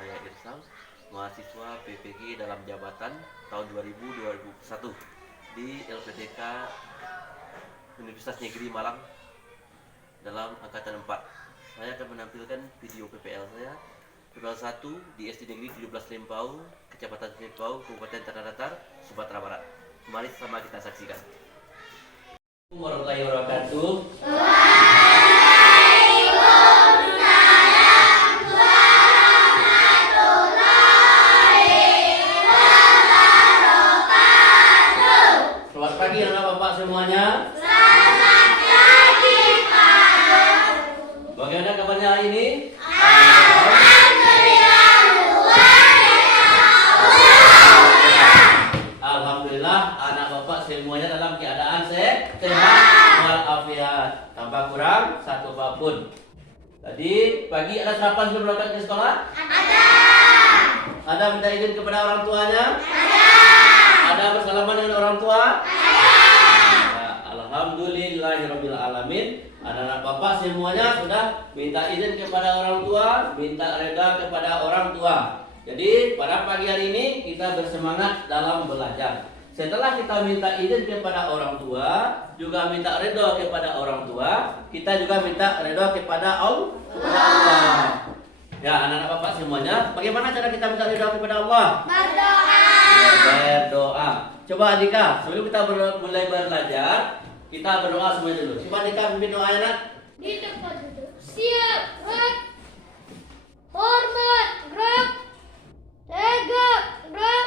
saya Irsal, mahasiswa PPG dalam jabatan tahun 2000-2001 di LPTK Universitas Negeri Malang dalam angkatan 4. Saya akan menampilkan video PPL saya, PPL 1 di SD Negeri 17 Lempau, Kecamatan Lempau, Kabupaten Tanah Datar, Sumatera Barat. Mari sama kita saksikan. Assalamualaikum warahmatullahi wabarakatuh. Selamat pagi anak bapak semuanya. Selamat pagi Pak. Bagaimana kabarnya hari ini? Alhamdulillah luar biasa. Alhamdulillah anak bapak semuanya dalam keadaan sehat walafiat, tanpa kurang satu apapun. Tadi pagi ada sarapan sebelum berangkat ke sekolah? Ada. Ada minta izin kepada orang tuanya? Ada. Ada bersalaman dengan orang tua? Ada. Alhamdulillahirabbil alamin. Anak-anak bapak semuanya sudah minta izin kepada orang tua, minta reda kepada orang tua. Jadi pada pagi hari ini kita bersemangat dalam belajar. Setelah kita minta izin kepada orang tua, juga minta reda kepada orang tua, kita juga minta reda kepada Allah. Ya, anak-anak bapak semuanya, bagaimana cara kita minta reda kepada Allah? Berdoa. Berdoa. Coba Adika, sebelum kita mulai belajar, kita berdoa semuanya dulu. Coba Adika pimpin doanya nak. Di tempat duduk. Siap. Gerak. Hormat. Gerak. Tegak. Gerak.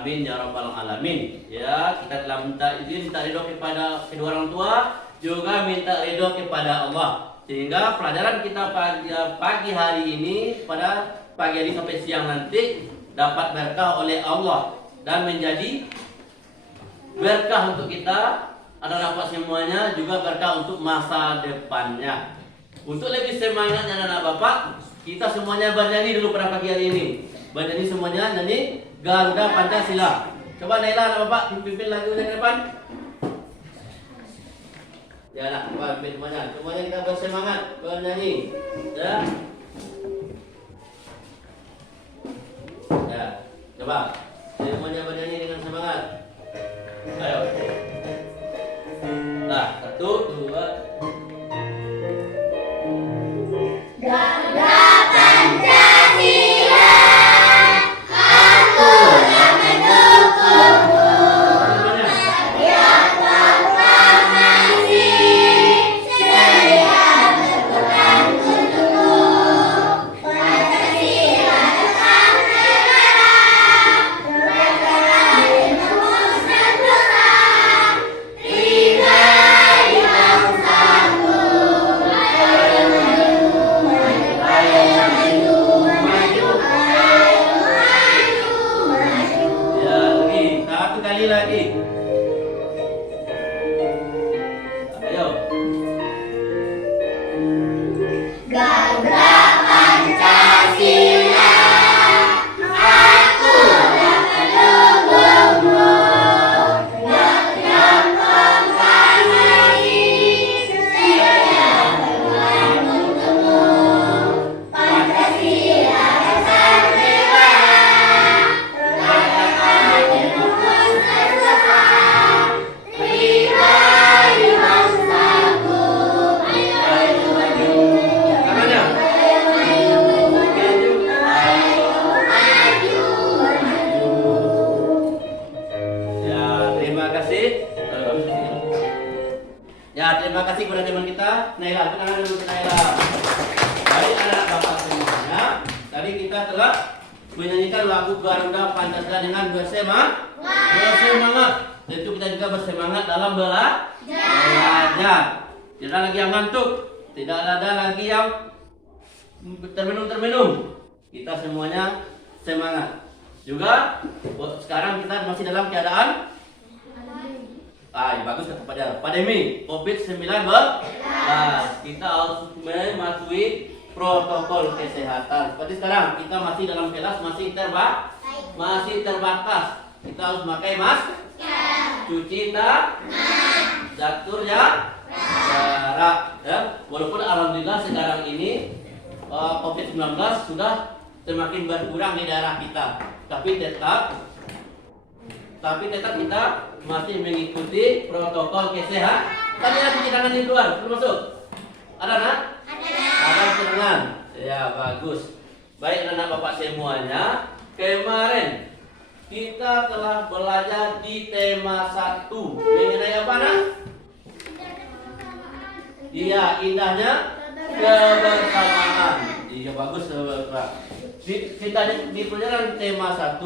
Amin ya rabbal alamin. Ya, kita telah minta izin, minta ridho kepada kedua orang tua, juga minta ridho kepada Allah. Sehingga pelajaran kita pagi hari ini, pada pagi hari sampai siang nanti dapat berkah oleh Allah dan menjadi berkah untuk kita, anak-anak semuanya, juga berkah untuk masa depannya. Untuk lebih semangatnya anak-anak bapak, kita semuanya bernyanyi dulu pada pagi hari ini. Bernyanyi semuanya, nyanyi Garuda Pancasila. Coba Naila anak bapak pimpin lagu yang depan. Ya anak bapak pimpin semuanya. Semuanya kita bersemangat bernyanyi. Ya. Ya. Coba semuanya bernyanyi dengan semangat. Ayo. Nah, 1, 2. Garuda Pancasila, aku yang mendukungmu. Setiap proklamasi, sedia berpegang untukmu. Pancasila tetap negara, kita telah menyanyikan lagu Garuda Pancasila dengan bersemangat. Tentu kita juga bersemangat dalam belajar. Tidak lagi yang ngantuk, tidak ada lagi yang termenung. Kita semuanya semangat. Juga sekarang kita masih dalam keadaan bagus kata pandemi COVID-19. Kita harus mematuhi protokol kesehatan. Seperti sekarang kita masih dalam kelas masih terbatas. Kita harus pakai masker, cuci tangan, jarak ya. Walaupun alhamdulillah sekarang ini COVID-19 sudah semakin berkurang di daerah kita, tapi tetap kita masih mengikuti protokol kesehatan. Tadi ada cuci tangan di luar, belum masuk? Ada nak? Ada cuci tangan. Ya bagus. Baik anak bapak semuanya, kemarin kita telah belajar di tema 1 mengenai apa nak? Iya, indahnya kebersamaan. Iya bagus Pak. Kita di pelajaran tema 1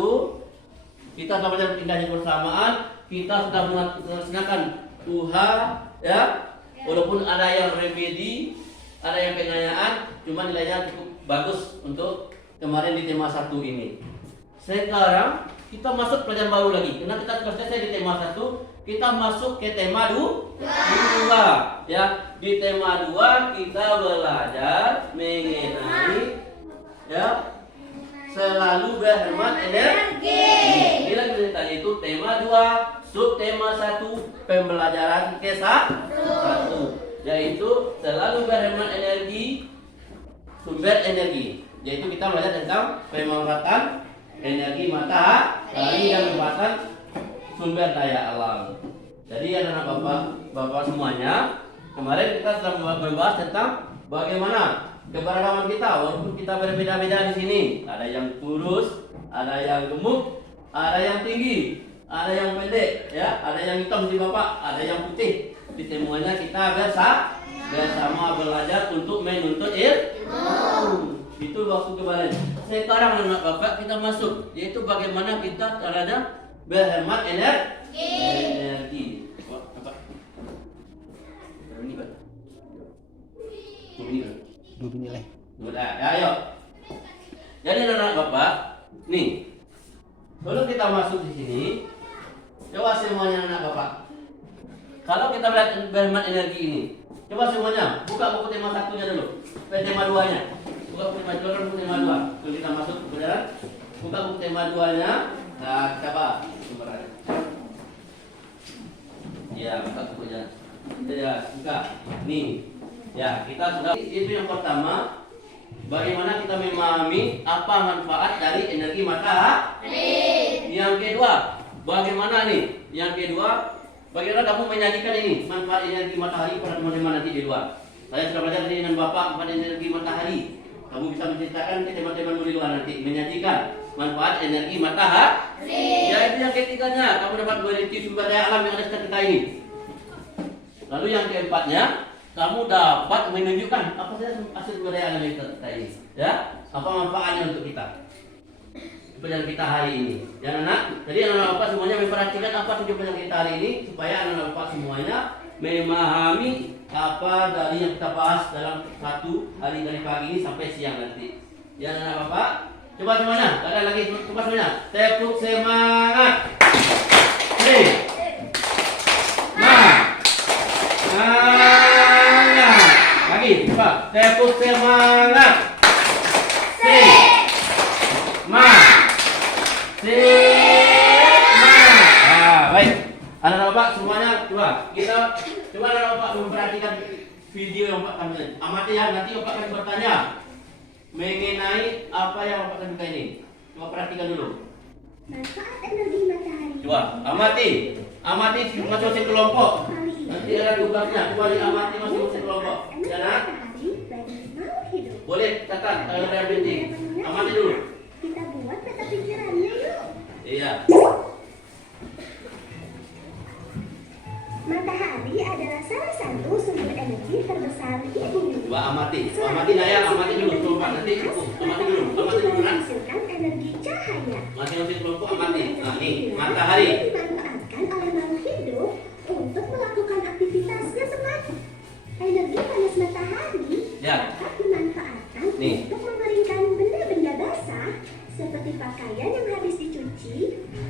kita sudah belajar indahnya kebersamaan. Kita sudah melaksanakan Tuhan ya. Walaupun ada yang remedi, ada yang pengayaan, cuma nilainya cukup bagus untuk kemarin di tema 1 ini. Sekarang kita masuk pelajaran baru lagi. Karena kita sudah selesai di tema 1, kita masuk ke tema 2. Ya, di tema 2 kita belajar mengenai ya selalu berhemat energi. Ini lagi ceritanya itu tema 2, subtema 1, pembelajaran ke-1, yaitu selalu berhemat energi, sumber energi. Yaitu kita belajar tentang pemanfaatan energi matahari dan pemanfaatan sumber daya alam. Jadi anak-anak bapak semuanya, kemarin kita sudah membahas tentang bagaimana keberagaman kita, walaupun kita berbeda-beda di sini. Ada yang kurus, ada yang gemuk, ada yang tinggi, ada yang pendek, ya, ada yang hitam di bapak, ada yang putih. Di semuanya kita bersama belajar untuk menuntut ilmu. Itu waktu kemarin. Sekarang anak bapak kita masuk, yaitu bagaimana kita caranya berhemat energi. Apa? Ini Pak. Dua nilai. Ya, ayo. Jadi anak bapak, nih. Kalau kita masuk di sini, coba semuanya anak bapak. Kalau kita berhemat energi ini, coba semuanya buka buku tema 1-nya dulu. Tema 2-nya. Buka buku tema 2 dan buku tema 2. Kalau kita masuk ke pelajaran, buka buku tema 2-nya. Nah, coba sumbernya. Ya, buka bukunya. Ya, buka. Nih. Ya, kita sudah itu yang pertama. Bagaimana kita memahami apa manfaat dari energi matahari? Yang kedua, bagaimana nih? Yang kedua, bagaimana kamu menyajikan ini manfaat energi matahari pada teman-teman nanti di luar? Saya sudah belajar dengan Bapak manfaat energi matahari. Kamu bisa menceritakan ke teman-teman di luar nanti menyajikan manfaat energi matahari. Ya itu yang ketiganya, kamu dapat meneliti sumber daya alam yang ada sekitar kita ini. Lalu yang keempatnya, kamu dapat menunjukkan apa saja hasil sumber daya alam yang kita ini, ya, apa manfaatnya untuk kita. Pelajaran kita hari ini, ya anak. Jadi anak-anak bapak semuanya memperhatikan apa tujuan pelajaran kita hari ini supaya anak-anak bapak semuanya memahami apa dari yang kita bahas dalam satu hari dari pagi ini sampai siang nanti. Ya anak-anak bapak, coba semuanya, ada lagi, coba semuanya, tepuk semangat. Nih, lagi, coba tepuk semangat. Baik, anak-anak bapak semuanya coba anak-anak bapak memperhatikan video yang bapak kami amati ya, nanti bapak akan bertanya mengenai apa yang bapak tunjukkan ini. Coba perhatikan dulu. Manfaat energi matahari. Coba amati masing-masing kelompok. Nanti ada tugasnya, coba diamati masing-masing kelompok. Ya nak? Boleh catat kalau ada yang penting. Amati dulu. Kita buat peta pikirannya yuk. Iya. Matahari adalah salah satu sumber energi terbesar di bumi. Coba amati naya, amati dulu, coba nanti amati dulu nak. sinopsis kelompok amati. Nah, nih, matahari. Dimanfaatkan oleh makhluk hidup untuk melakukan aktivitasnya, teman. Energi panas matahari Ya. dapat dimanfaatkan Nih. untuk mengeringkan benda-benda basah seperti pakaian yang habis dicuci,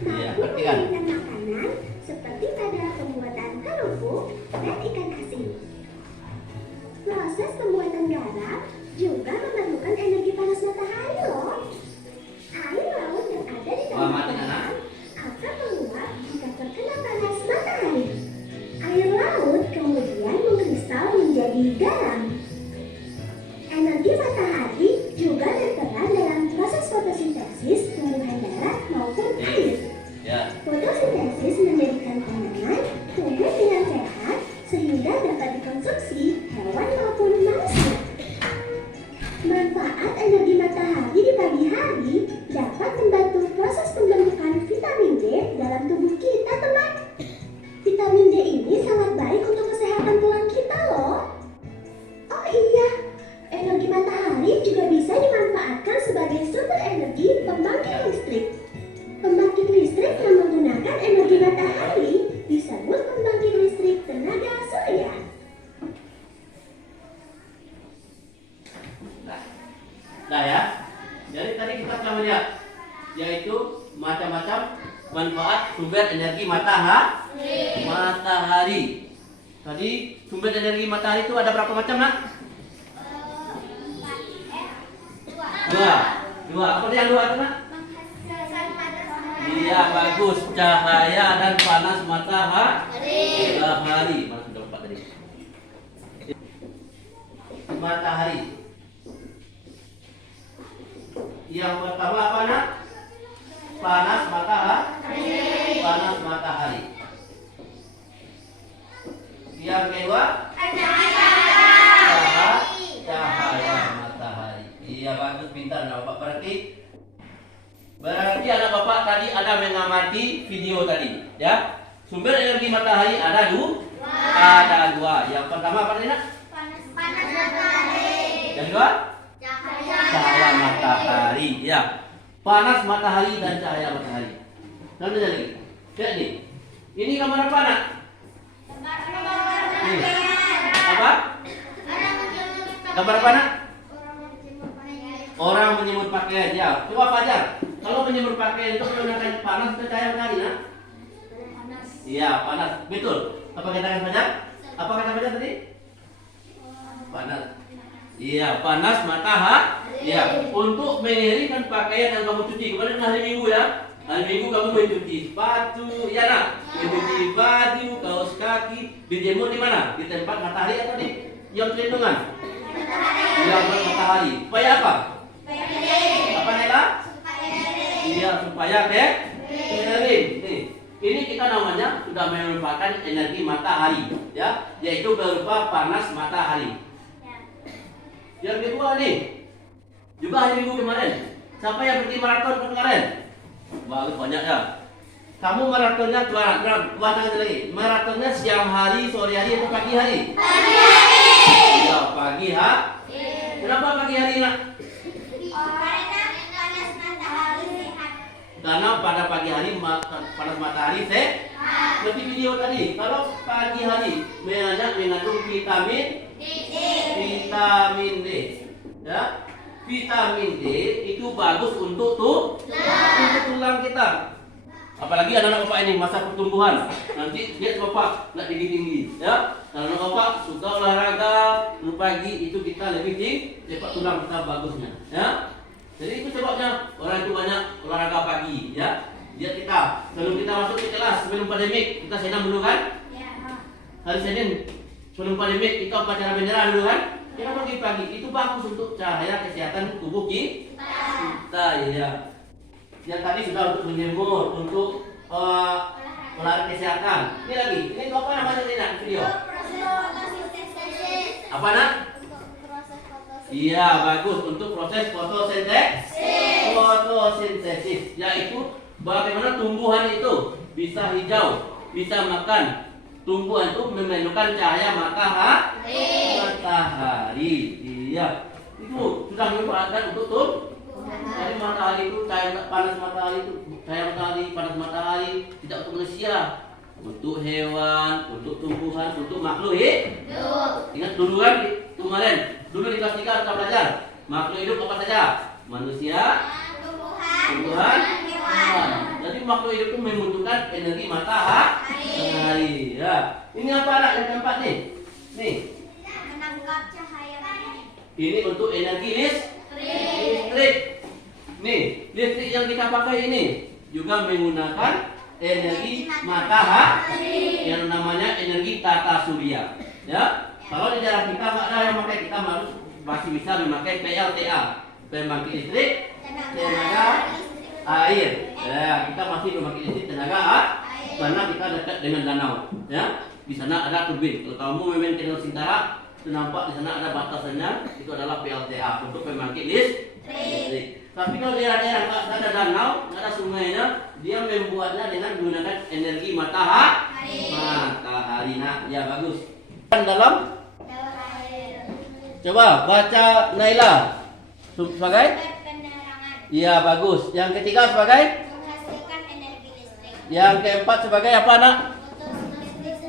Iya, maupun perhatikan. mengeringkan makanan seperti pada pembuatan kerupuk dan ikan asin. Proses pembuatan garam juga memerlukan energi panas matahari loh. Air laut yang ada di Wah, mati, dalam anak. akan menguap jika terkena panas matahari. Air laut kemudian mengkristal menjadi garam. Energi matahari juga berperan dalam proses fotosintesis tumbuhan darat maupun air. Ya. Fotosintesis menjadikan tanaman tumbuh dengan sehat sehingga dapat dikonsumsi hewan maupun manusia. Manfaat energi matahari di pagi hari dapat membantu proses pembentukan vitamin D dalam tubuh kita, teman. Vitamin D ini sangat baik untuk kesehatan tulang kita loh. Oh iya, energi matahari juga bisa dimanfaatkan sebagai sumber energi pembangkit listrik. Pembangkit listrik yang menggunakan energi matahari disebut pembangkit listrik tenaga surya. Nah ya, jadi tadi kita telah melihat yaitu macam-macam manfaat sumber energi matahari. Tadi sumber energi matahari itu ada berapa macam, nak? Dua. Apa yang dua itu, nak? Iya, bagus. Cahaya dan panas matahari. Mana sudah lupa tadi? Matahari. Yang pertama apa, nak? Panas matahari. Yang kedua cahaya matahari. Iya, bagus, pintar anak bapak. Berarti anak bapak tadi ada mengamati video tadi, ya. Sumber energi matahari ada dua. Yang pertama apa tadi, nak? Panas matahari. Yang kedua Cahaya matahari, ya. Panas matahari dan cahaya matahari. Nanti lagi. Lihat nih. Ini gambar apa, nak? Ini. Apa? Gambar apa, nak? Orang menjemur pakaian, ya. Coba Fajar. Kalau menjemur pakaian itu menggunakan panas atau cahaya matahari, nak? Iya, panas. Betul. Apa kata Fajar? Apa kata Fajar tadi? Panas. Iya, panas matahari. Ya, untuk mengeringkan pakaian yang kamu cuci. Kemarin hari Minggu, ya. Hari Minggu kamu mencuci sepatu, ya nak? Mencuci baju, kaos kaki. Dijemur di mana? Di tempat matahari atau di yang pelindungan? Yang matahari. Supaya apa? Apa Nela? Iya, supaya kering. Nih, ini kita namanya sudah memanfaatkan energi matahari, ya, yaitu berupa panas matahari. Yang kedua nih, juga hari Minggu kemarin, siapa yang pergi maraton kemarin? Bagus, banyak ya. Kamu maratonnya lagi. Maratonnya siang hari, sore hari atau pagi hari? Pagi hari. Ya, pagi hari. Kenapa pagi hari, nak? Karena pada pagi hari panas matahari seperti video tadi. Kalau pagi hari mengandung vitamin D, ya. Vitamin D itu bagus untuk tulang kita. Apalagi anak-anak bapak ini masa pertumbuhan. Nanti lihat bapak nggak tinggi, ya. Kalau anak bapak suka olahraga pagi itu kita lebih tinggi, cepat tulang kita bagusnya, ya. Jadi itu sebabnya orang itu banyak olahraga pagi, ya. Lihat kita sebelum kita masuk ke kelas sebelum pandemik kita senam dulu kan? Hari Senin sebelum pandemik kita upacara bendera dulu kan? Kita pagi-pagi itu bagus untuk cahaya kesehatan tubuh kita, ya. Yang tadi sudah untuk menjemur, untuk olahraga kesehatan. Ini lagi, ini apa namanya ini nak video? Apa nak? Iya, bagus untuk proses fotosintesis, yaitu bagaimana tumbuhan itu bisa hijau, bisa makan. Tumbuhan itu memerlukan cahaya matahari. Iya, itu sudah merupakan untuk jadi matahari itu, cahaya panas matahari itu, cahaya matahari, panas matahari tidak untuk manusia, untuk hewan, untuk tumbuhan, untuk makhluk hidup. Ingat dulu kan kemarin, dulu di kelas 3 kita belajar makhluk hidup apa saja? Manusia, tumbuhan, hewan. Jadi makhluk hidup itu membutuhkan energi matahari. Ya. Ini apa anak yang keempat nih? Nih. Menangkap cahaya. Ini untuk energi listrik. Nih, listrik yang kita pakai ini juga menggunakan energi matahari yang namanya energi tata surya. Ya, kalau di daerah kita nggak ada yang pakai, kita masih bisa memakai PLTA, pembangkit listrik tenaga air. Ya, kita masih memakai listrik tenaga air karena kita dekat dengan danau. Ya, di sana ada turbin. Kalau kamu main teknologi Sintara, itu nampak di sana ada batasannya, itu adalah PLTA untuk pembangkit listrik. Tapi kalau daerah-daerah nggak ada danau, nggak ada sungainya, dia membuatnya dengan menggunakan energi matahari. Nah, ya bagus. Dalam, coba baca Naila sebagai, iya bagus. Yang ketiga sebagai, Menghasilkan energi listrik. yang keempat sebagai apa nak?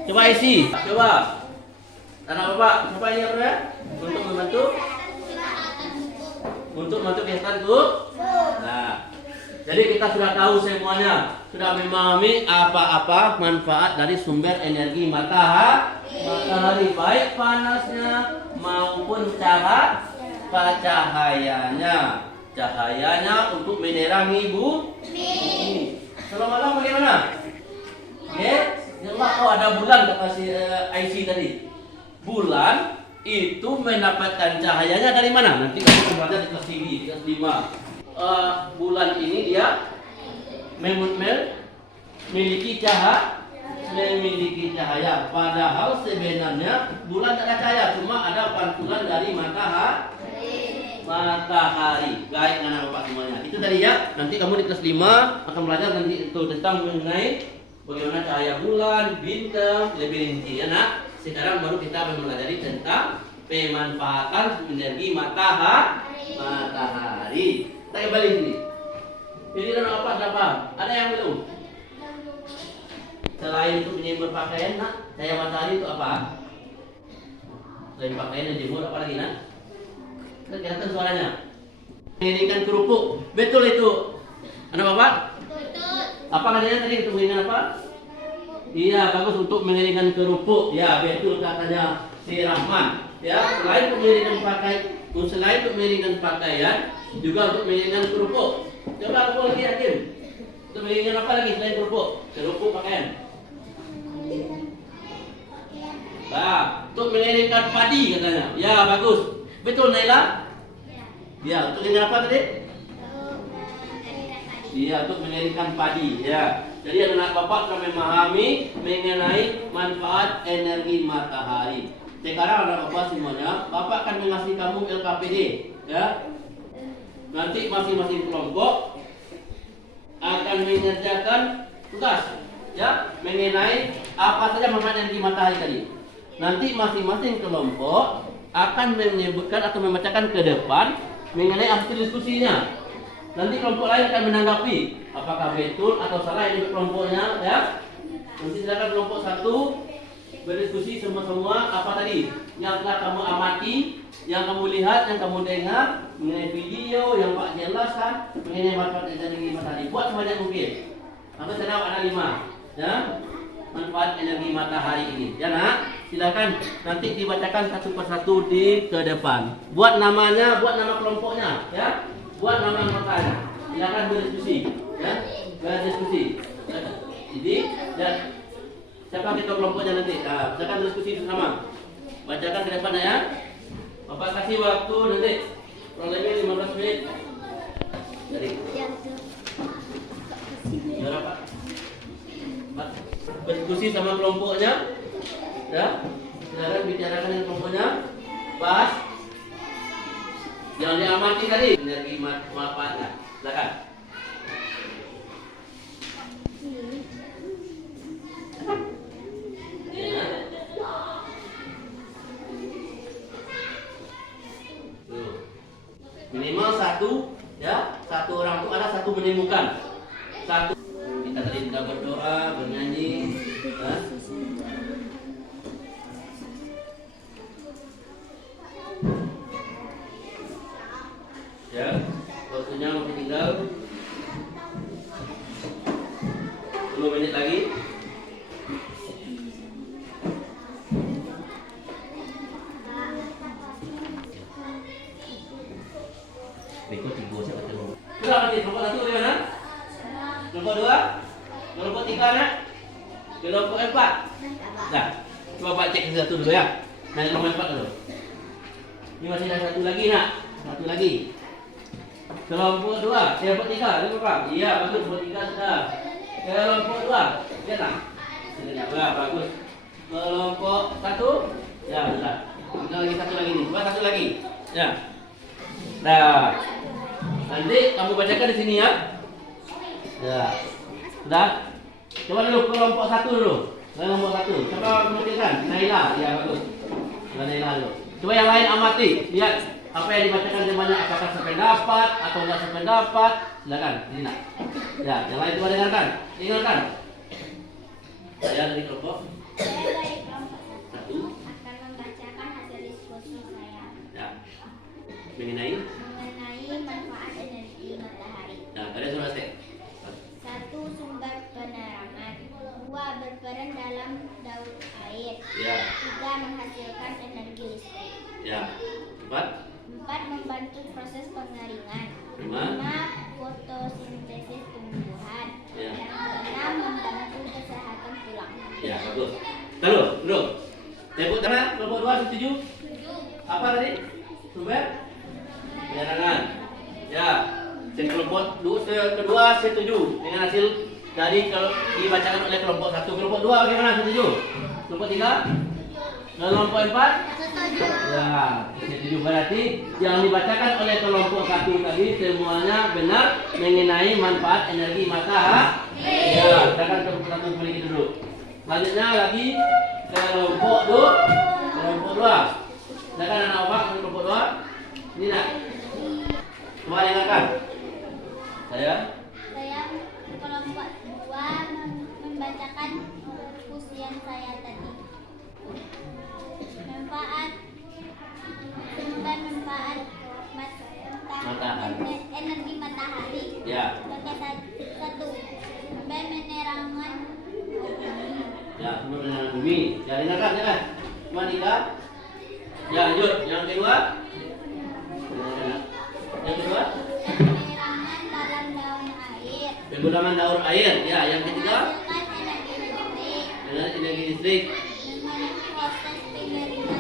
Coba isi, coba. Anak bapak, siapa ini apa ya? Untuk membantu. Untuk membantu kegiatan tuh. Nah, jadi kita sudah tahu semuanya, sudah memahami apa-apa manfaat dari sumber energi matahari, baik panasnya maupun cahayanya untuk menerangi bumi. Kalau malam bagaimana? Jelas ada bulan kata si IC tadi. Bulan itu mendapatkan cahayanya dari mana? Nanti kamu belajar di kelas tinggi, di kelas 5. Bulan ini dia memiliki cahaya. Padahal sebenarnya bulan tidak ada cahaya, cuma ada pantulan dari matahari. Baik anak bapak semuanya. Itu tadi ya. Nanti kamu di kelas 5 akan belajar nanti itu tentang mengenai bagaimana cahaya bulan, bintang, lebih rinci ya nak. Sekarang baru kita mempelajari tentang pemanfaatan energi matahari. Kita kembali sini. Ini dan apa? Ada yang belum? Selain untuk menyimpan pakaian, nak, cahaya matahari itu apa? Selain pakaian dan jemur, apa lagi nak? Kelihatan suaranya. Mengeringkan kerupuk, betul itu. Anak bapak? Betul. Apa katanya tadi untuk mengeringkan apa? Iya, bagus untuk mengeringkan kerupuk. Ya, betul katanya si Rahman. Ya, selain untuk mengeringkan pakaian, juga untuk mengeringkan kerupuk. Coba aku lagi Hakim. Untuk mengeringkan apa lagi selain kerupuk? Kerupuk pakaian. Nah, untuk mengeringkan padi katanya. Ya, bagus. Betul Naila? Ya, untuk mengeringkan apa tadi? Iya, untuk mengeringkan padi. Ya. Jadi anak bapak sudah memahami mengenai manfaat energi matahari. Sekarang anak bapak semuanya, bapak akan mengasih kamu LKPD, ya. Nanti masing-masing kelompok akan mengerjakan tugas, ya, mengenai apa saja manfaat energi matahari tadi. Nanti masing-masing kelompok akan menyebutkan atau membacakan ke depan mengenai hasil diskusinya. Nanti kelompok lain akan menanggapi apakah betul atau salah yang kelompoknya, ya. Nanti silakan kelompok 1 berdiskusi semua apa tadi yang telah kamu amati, yang kamu lihat, yang kamu dengar mengenai video yang Pak jelaskan mengenai manfaat energi matahari. Buat sebanyak mungkin. Atau saya ada 5, ya. Manfaat energi matahari ini. Ya nak, silakan nanti dibacakan satu persatu di ke depan. Buat namanya, buat nama kelompoknya, ya. Buat nama anggotanya. Silakan berdiskusi, ya. Berdiskusi. Jadi, dan siapa kita kelompoknya nanti? Nah, silakan diskusi bersama. Bacakan ke depan ya. Bapak kasih waktu nanti kurang lebih 15 menit. Jadi. Berapa? Berdiskusi sama kelompoknya, ya. Silakan bicarakan dengan kelompoknya. Bahas. Jangan diamati tadi energi manfaatnya. Silakan. Ya. Tuh. Minimal 1 Ya, satu orang itu ada satu menyembuhkan. Satu kita tadi sudah berdoa, bernyanyi, ya. Ya, waktunya masih tinggal 10 menit lagi. Berikut tiga saya kata dulu. Sudah nanti kelompok satu bagaimana? Kelompok dua, kelompok tiga nak, kelompok empat. Dah, coba Pak cek satu dulu ya. Nah, kelompok empat dulu. Ini masih ada satu lagi nak, satu lagi. Kelompok dua, kelompok tiga, kelompok Pak. Iya bagus, kelompok tiga sudah. Kelompok dua, lihat nak. Ya, bagus. Kelompok satu, ya sudah. Kita lagi satu lagi nih, coba satu lagi. Ya. Nah, nanti kamu bacakan di sini ya. Ya, sudah. Coba dulu kelompok satu dulu. Kelompok satu. Coba kemudian Naila, ya bagus. Naila dulu. Coba yang lain amati, lihat apa yang dibacakan temannya, apakah sependapat atau enggak sependapat. Silakan, ini nak. Ya, yang lain coba dengarkan. Dengarkan. Saya dari kelompok Saya dari kelompok satu. akan membacakan hasil diskusi saya Ya. Mengenai. manfaat energi matahari. Nah, pada surat saya. 1. Sumber penerangan. 2. Berperan dalam daur air. Ya. 3. Menghasilkan energi listrik. Ya. Empat. 4. Membantu proses pengeringan. 5. 5. Fotosintesis tumbuhan. Ya. Yang 6. Membantu kesehatan tulang. Ya, bagus. Taruh, duduk. Tepuk tangan, kelompok dua setuju? Apa tadi? Sumber? Penerangan. Ya. Dan kelompok kedua setuju dengan hasil dari kalau dibacakan oleh kelompok satu. Kelompok dua bagaimana, setuju? Kelompok tiga? Kelompok empat? Setuju. Ya, setuju. Berarti yang dibacakan oleh kelompok satu tadi semuanya benar mengenai manfaat energi matahari. Ya, silakan kelompok satu kembali duduk. Selanjutnya lagi kelompok dua. Kelompok dua. Silakan anak obat kelompok dua. Ini nak. Coba dengarkan. Saya Kelompok 2 membacakan puisian saya tadi. Manfaat Matahari. energi matahari. Ya. Satu, sumber penerangan bumi. Ya, sumber penerangan bumi. Ya, dengarkan, jangan. Cuma tiga. Ya, lanjut. Yang kedua. Yang kedua. Penerangan dalam daun air. Penggunaan daur air. Ya, yang ketiga. Menghasilkan energi listrik. Dengan energi listrik Dengan proses pengeringan.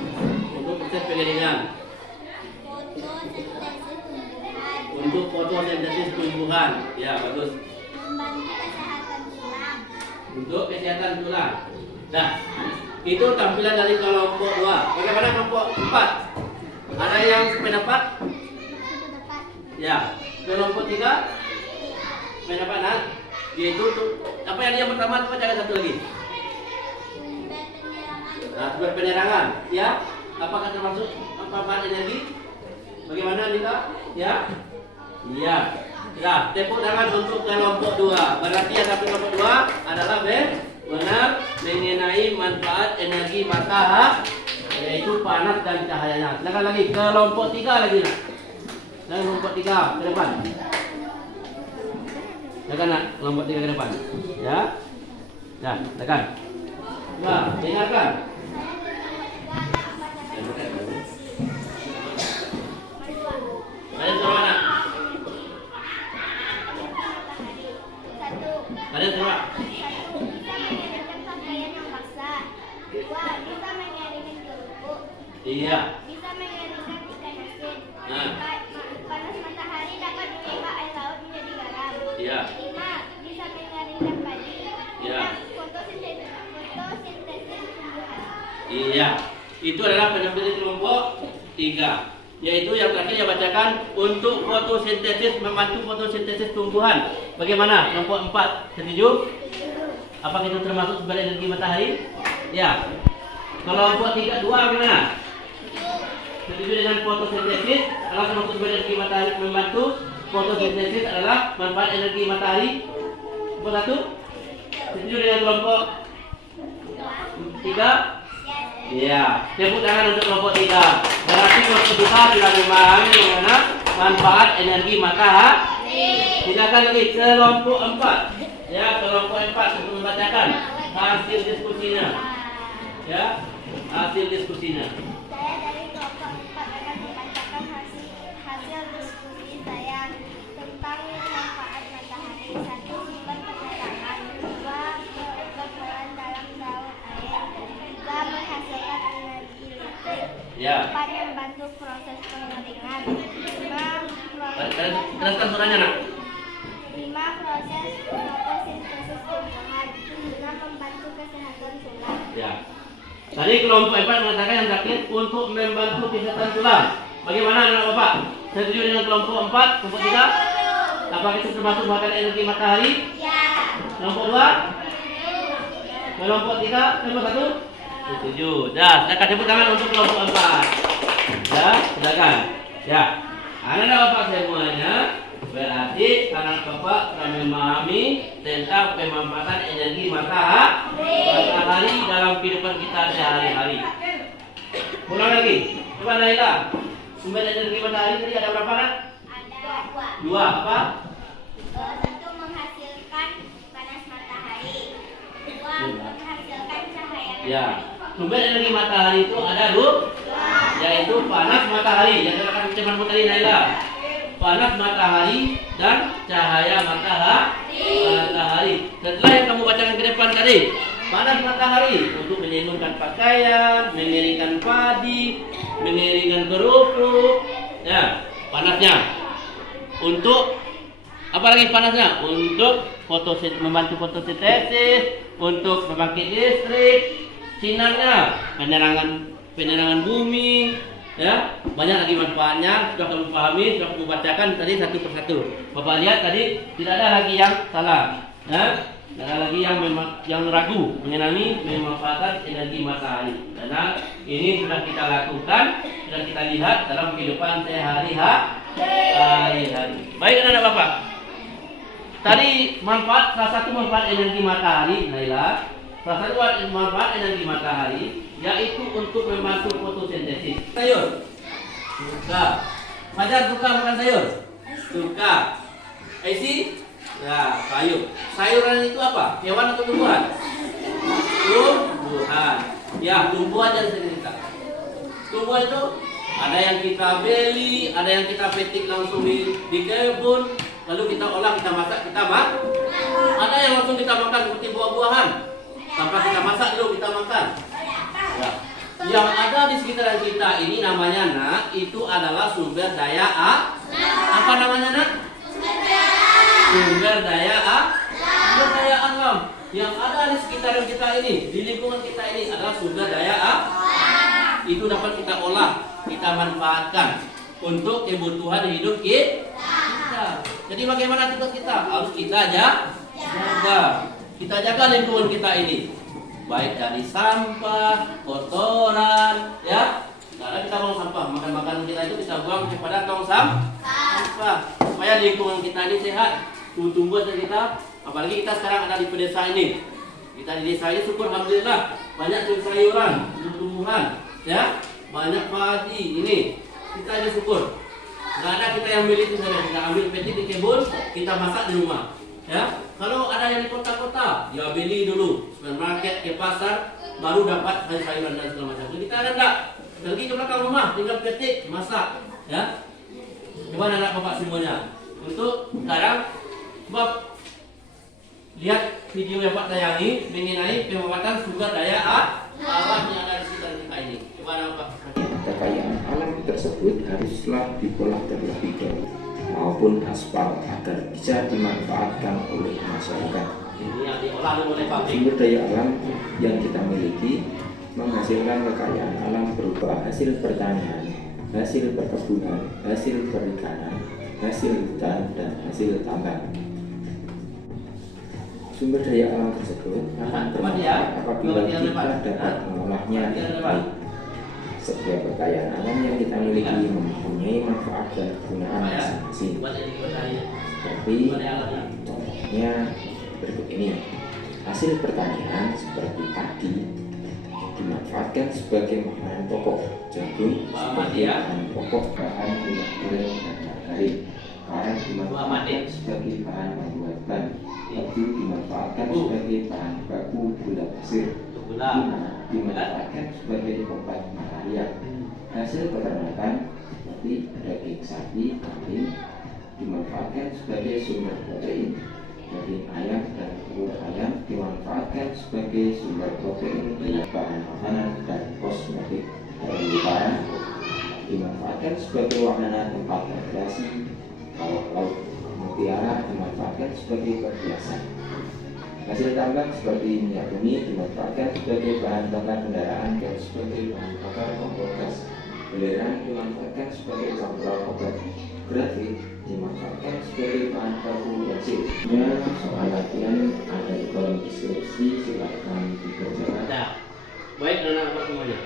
untuk proses pengeringan. Fotosintesis tumbuhan. Untuk fotosintesis tumbuhan. Ya, bagus. Membantu kesehatan tulang. Untuk kesehatan tulang. Nah, itu tampilan dari kelompok 2. Bagaimana kelompok 4? Ada yang sependapat? Dapat Ya. Kelompok 3? Sependapat, nah? Yaitu apa yang pertama, coba cari satu lagi. sumber penerangan. Nah, sumber penerangan. Ya. Apakah termasuk manfaat energi? Bagaimana, Lika? Ya. Iya. Nah, tepuk tangan untuk kelompok 2. Berarti yang dapat kelompok 2 adalah benar mengenai manfaat energi matahari, yaitu panas dan cahayanya. Silakan lagi kelompok 3 lagi nak. Dan kelompok 3 ke depan. Silakan nak kelompok 3 ke depan. Ya. Ya, silakan. Coba dengarkan. Kalian semua nak. Satu, Kalian semua. bisa mengeringkan pakaian yang basah. 2. Bisa mengeringkan kerupuk. Iya. Bisa mengeringkan ikan asin. Nah. 4. Panas matahari dapat mengubah air laut menjadi garam. Iya. 5. Bisa mengeringkan padi. Iya. 6. Fotosintesis tumbuhan. Iya. Itu adalah penampilan kelompok 3. Yaitu yang terakhir yang bacakan untuk fotosintesis, membantu fotosintesis tumbuhan. Bagaimana? Kelompok 4 setuju? Apakah itu termasuk sumber energi matahari? Ya. Kelompok 3 2 bagaimana? Setuju dengan fotosintesis adalah termasuk sumber energi matahari, membantu fotosintesis adalah manfaat energi matahari. Kelompok 1 setuju dengan kelompok 3? Ya, tepuk tangan untuk kelompok 3. Berarti kelompok kita sudah memahami mengenai manfaat energi matahari. Silakan lagi kelompok 4. Ya, kelompok 4 untuk membacakan hasil diskusinya. Ya, hasil diskusinya. Saya dari kelompok 4 akan membacakan hasil diskusi saya tentang manfaat matahari. 1. Sumber penerangan. 2. Kekebalan dalam daun air. 3. Menghasilkan energi listrik. Ya. 4. Membantu proses pengeringan. 5. Teruskan suaranya, Nak. 5. Proses fotosintesis tumbuhan. 6. Membantu kesehatan tulang. Ya. Tadi kelompok 4 mengatakan yang terakhir untuk membantu kesehatan tulang. Bagaimana anak bapak? Setuju dengan kelompok 4, kelompok 3? Apakah itu termasuk makan energi matahari? Ya. Kelompok 2? Kelompok 3? Kelompok 1? Setuju. Dah, silakan tepuk tangan untuk kelompok 4. Ya, silakan. Ya. Anak bapak semuanya, berarti anak bapak telah memahami tentang pemanfaatan energi matahari dalam kehidupan kita sehari-hari. Ulang lagi. Coba Naila. Sumber energi matahari tadi ada berapa, Nak? Ada 2. 2 apa? 1. Menghasilkan panas matahari. 2. Menghasilkan cahaya matahari. Ya. Sumber energi matahari itu ada 2, yaitu panas matahari. Yang akan teman tadi Naila. Panas matahari dan cahaya matahari. Setelah yang kamu bacakan ke depan tadi, panas matahari untuk menyembuhkan pakaian, mengeringkan padi, mengeringkan kerupuk. Ya, panasnya. Untuk apa lagi panasnya? Untuk membantu fotosintesis, untuk membangkit listrik, sinarnya, penerangan bumi. Ya, banyak lagi manfaatnya. Sudah kamu pahami, sudah kamu bacakan tadi satu persatu. Bapak lihat tadi tidak ada lagi yang salah. Ya, tidak ada lagi yang ragu mengenai pemanfaatan energi matahari. Karena ini sudah kita lakukan, sudah kita lihat dalam kehidupan sehari-hari. Baik anak-anak bapak. Tadi salah satu manfaat energi matahari, Naila. Salah satu manfaat energi matahari yaitu untuk membantu fotosintesis. Sayur. Suka. Fajar suka makan sayur? Suka. Esi? Ya, sayur. Sayuran itu apa? Hewan atau tumbuhan? Tumbuhan. Ya, tumbuhan dan cerita. Tumbuhan itu ada yang kita beli, ada yang kita petik langsung di kebun, lalu kita olah, kita masak, kita makan. Ada yang langsung kita makan seperti buah-buahan. Tanpa kita masak dulu kita makan. Ya. Yang ada di sekitaran kita ini namanya, Nak, itu adalah sumber daya apa namanya, Nak? Sumber daya alam. Yang ada di sekitaran kita ini, di lingkungan kita ini adalah sumber daya itu dapat kita olah, kita manfaatkan untuk kebutuhan hidup kita. Jadi bagaimana tugas kita? Harus kita jaga. Kita jaga lingkungan kita ini, baik dari sampah, kotoran, ya. Karena kita buang sampah, makan kita itu kita buang kepada tong sampah, supaya lingkungan kita ini sehat, tumbuhan kita. Apalagi kita sekarang ada di pedesaan ini. Kita di desa ini syukur alhamdulillah banyak sayuran, tumbuhan, ya, banyak padi ini. Kita aja syukur. Nggak ada kita yang beli itu saja, kita ambil petik di kebun, kita masak di rumah. Ya, kalau ada yang di kota-kota, ya beli dulu supermarket ke pasar, baru dapat sayuran dan segala macam. Kita ada enggak? Pergi ke belakang rumah, tinggal petik, masak. Ya, coba anak bapak semuanya. Untuk sekarang, coba lihat video yang Pak tayangi mengenai pemanfaatan sumber daya alam yang ada di sekitar kita ini. Coba anak bapak. Kekayaan alam tersebut haruslah diolah terlebih dahulu maupun aspal agar bisa dimanfaatkan oleh masyarakat. Ini yang diolah oleh pabrik. Sumber daya alam yang kita miliki menghasilkan kekayaan alam berupa hasil pertanian, hasil perkebunan, hasil perikanan, hasil hutan, dan hasil tambang. Sumber daya alam tersebut akan bermanfaat apabila kita dapat mengolahnya dengan baik. Setiap kekayaan alam yang kita miliki mempunyai manfaat dan kegunaan masing-masing. Seperti contohnya berikut ini. Hasil pertanian seperti padi dimanfaatkan sebagai makanan pokok, jagung sebagai bahan pokok bahan minyak goreng dan margarin, karet dimanfaatkan sebagai bahan pembuat ban, tebu dimanfaatkan sebagai bahan baku gula pasir, gula dimanfaatkan sebagai obat malaria. Hasil peternakan seperti daging sapi, kambing dimanfaatkan sebagai sumber protein. Daging ayam dan telur ayam dimanfaatkan sebagai sumber protein dan bahan makanan dan kosmetik. Terumbu karang dimanfaatkan sebagai wahana tempat rekreasi. Kalau laut mutiara dimanfaatkan sebagai perhiasan. Hasil tambang seperti minyak bumi dimanfaatkan sebagai bahan bakar kendaraan dan sebagai bahan bakar kompor gas. Belerang dimanfaatkan sebagai campuran obat. Grafik dimanfaatkan sebagai bahan baku bensin. Soal latihan ada di kolom deskripsi, silakan dikerjakan. Nah, baik anak-anak semuanya.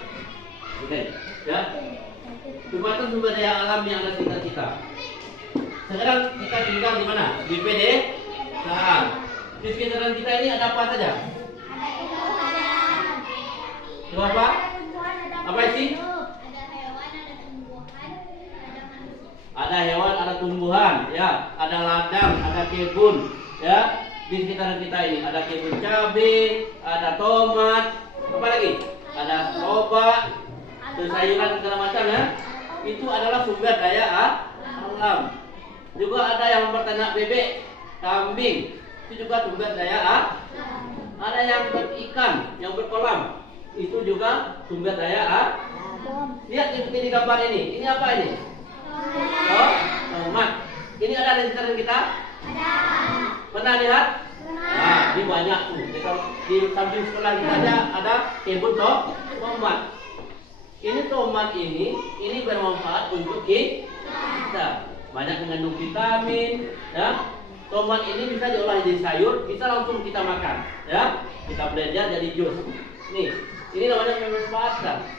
Oke, ya. Kekuatan sumber daya alam yang ada di sekitar kita. Sekarang kita tinggal di mana? Di pedesaan. Di sekitaran kita ini ada apa saja? Coba apa? Apa sih? Ada hewan, ada tumbuhan, ya, ada ladang, ada kebun, ya. Di sekitaran kita ini ada kebun cabai, ada tomat, apa lagi? Ada lobak, sayuran segala macam, ya. Itu adalah sumber daya alam. Juga ada yang berternak bebek, kambing, itu juga sumber daya alam. Ada yang berikan, yang berkolam, itu juga sumber daya alam. Lihat seperti di gambar ini. Ini apa ini? Oh, tomat. Ini ada di sekitaran kita? Ada. Pernah lihat? Nah, ini banyak tuh. Di samping sekolah kita ada kebun tomat. Ini tomat ini bermanfaat untuk kita. Banyak mengandung vitamin, ya. Tomat ini bisa diolah jadi sayur, bisa langsung kita makan, ya. Kita blender jadi jus. Nih, ini namanya memanfaatkan.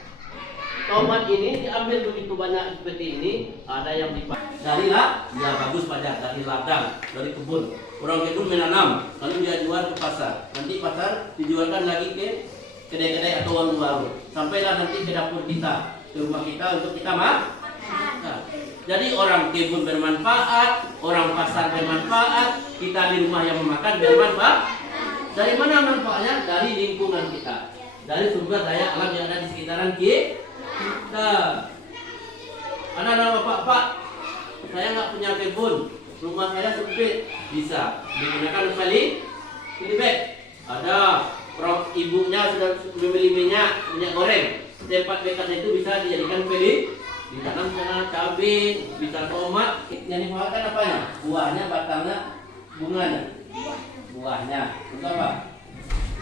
Tomat ini diambil begitu banyak seperti ini, ada yang dipakai dari ya bagus banyak dari ladang, dari kebun. Orang kebun menanam, lalu dia jual ke pasar. Nanti pasar dijualkan lagi ke kedai-kedai atau warung-warung. Sampailah nanti ke dapur kita, ke rumah kita untuk kita makan. Nah, jadi orang kebun bermanfaat, orang pasar bermanfaat, kita di rumah yang memakan bermanfaat. Dari mana manfaatnya? Dari lingkungan kita, dari sumber daya alam yang ada di sekitaran kita. Anak-anak bapak, saya nggak punya kebun, rumah saya sempit, bisa digunakan kembali bag. Ada ibunya sudah membeli minyak goreng, tempat bekas itu bisa dijadikan beli, ditanam sana cabai, bisa tomat. Yang dimakan apanya? Buahnya, batangnya, bunganya. Buahnya, itu apa?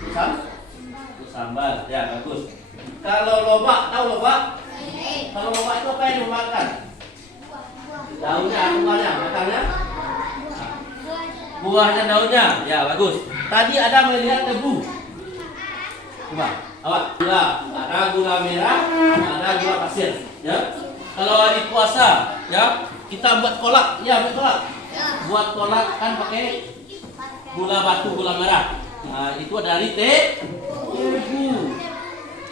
Itu sambal, ya bagus. Kalau lobak, tahu lobak? Kalau lobak itu apa yang dimakan? Daunnya, bunganya, batangnya? Buahnya, daunnya, ya bagus. Tadi ada melihat tebu. Coba, awak gula, ada gula merah, ada gula pasir. Ya, kalau hari puasa, ya kita buat kolak, ya buat kolak. Buat kolak kan pakai gula batu, gula merah. Nah, itu dari tebu.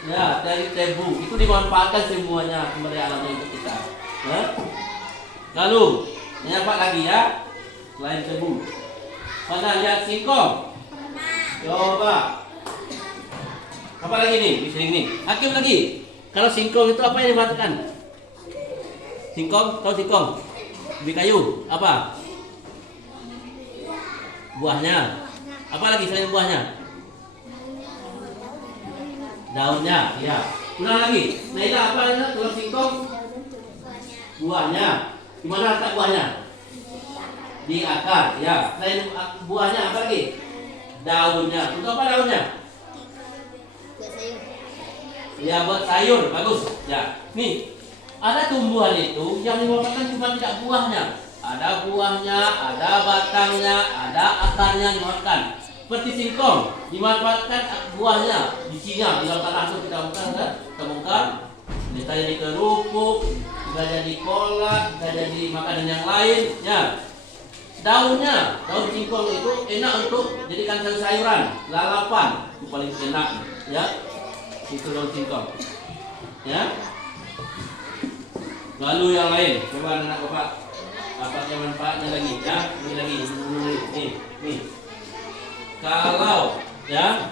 Ya, dari tebu. Itu dimanfaatkan semuanya sumber daya alamnya untuk kita. Ya. Lalu, ini apa lagi ya? Selain tebu. Mana lihat singkong? Coba. Apa lagi nih? Bisa ini. Hakim lagi. Kalau singkong itu apa yang dimakan? Singkong, tahu singkong? Ubi kayu. Apa? Buahnya. Apa lagi selain buahnya? Daunnya, ya. Ulang lagi. Naila, apa ini? Kalau singkong? Buahnya. Di mana letak buahnya? Di akar, ya. Selain buahnya apa lagi? Daunnya. Untuk apa daunnya? Ya, buat sayur, bagus. Ya, nih ada tumbuhan itu yang dimakan cuma tidak buahnya. Ada buahnya, ada batangnya, ada akarnya dimakan. Seperti singkong, dimanfaatkan buahnya, bisinya di dalam tanah itu kita bongkar, Bisa jadi kerupuk, bisa jadi kolak, bisa jadi makanan yang lain. Ya. Daunnya, daun singkong itu enak untuk jadikan sayur-sayuran, lalapan, itu paling enak. Ya, itu daun singkong. Ya. Lalu yang lain, coba anak bapak, apa yang manfaatnya lagi? Ya, ini lagi, nih. Kalau, ya,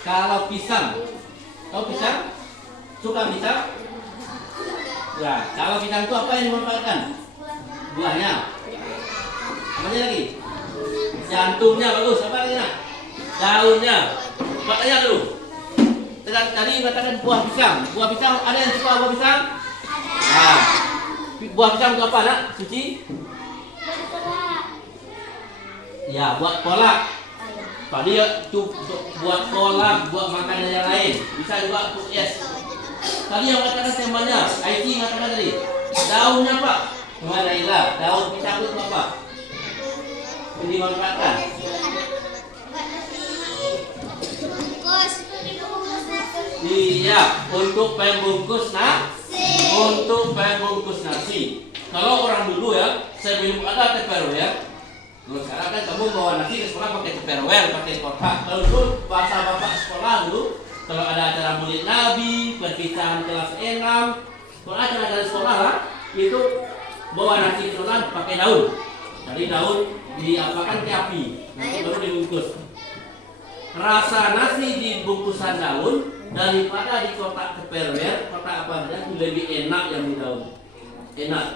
kalau pisang, tahu pisang? Suka pisang? Ya, kalau pisang itu apa yang dimanfaatkan? Buahnya. Apanya lagi? Jantungnya bagus. Apa lagi nak? Daunnya. Makanya dulu. Tadi katakan buah pisang. Buah pisang ada yang suka buah pisang? Nah, buah pisang itu apa nak? Suci? Ya, buat kolak. Tadi buat kolak, buat makanan yang lain. Bisa juga untuk es. Tadi yang katakan temanya, IT katakan tadi. Daunnya pak. Kemana ilah? Daun pisang itu apa? Yang dimanfaatkan? Iya, untuk pembungkus nasi. Untuk pembungkus nasi. Kalau orang dulu ya, saya belum ada Tupperware. Kalau sekarang kan kamu bawa nasi ke sekolah pakai Tupperware, pakai kotak. Kalau dulu bahasa bapak sekolah dulu, kalau ada acara Maulid Nabi, perpisahan kelas 6, kalau ada acara sekolah lah, itu bawa nasi ke sekolah pakai daun. Jadi daun diapakan ke api, nanti baru dibungkus. Rasa nasi di bungkusan daun daripada di kotak Tupperware, kotak apa saja lebih enak yang di daun. Enak.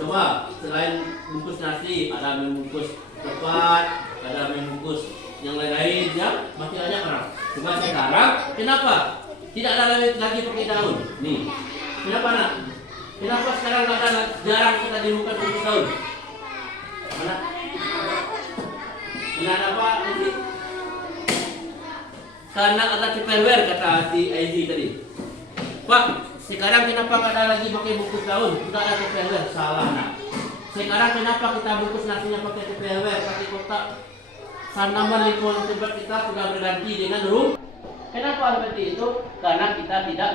Coba selain bungkus nasi, ada membungkus ketupat, ada membungkus yang lain-lain ya, masih banyak orang. Cuma sekarang kenapa tidak ada lagi pakai daun? Nih, kenapa nak? Kenapa sekarang nggak ada, jarang kita dibuka bungkus daun? Mana? Kenapa apa? Karena ada Tupperware kata si Aizy tadi. Pak, sekarang kenapa nggak ada lagi pakai bungkus daun? Sudah ada Tupperware, salah nak. Sekarang kenapa kita bungkus nasinya pakai Tupperware, pakai kotak? Tanaman lingkungan tempat kita sudah berganti dengan rumah. Kenapa seperti itu? Karena kita tidak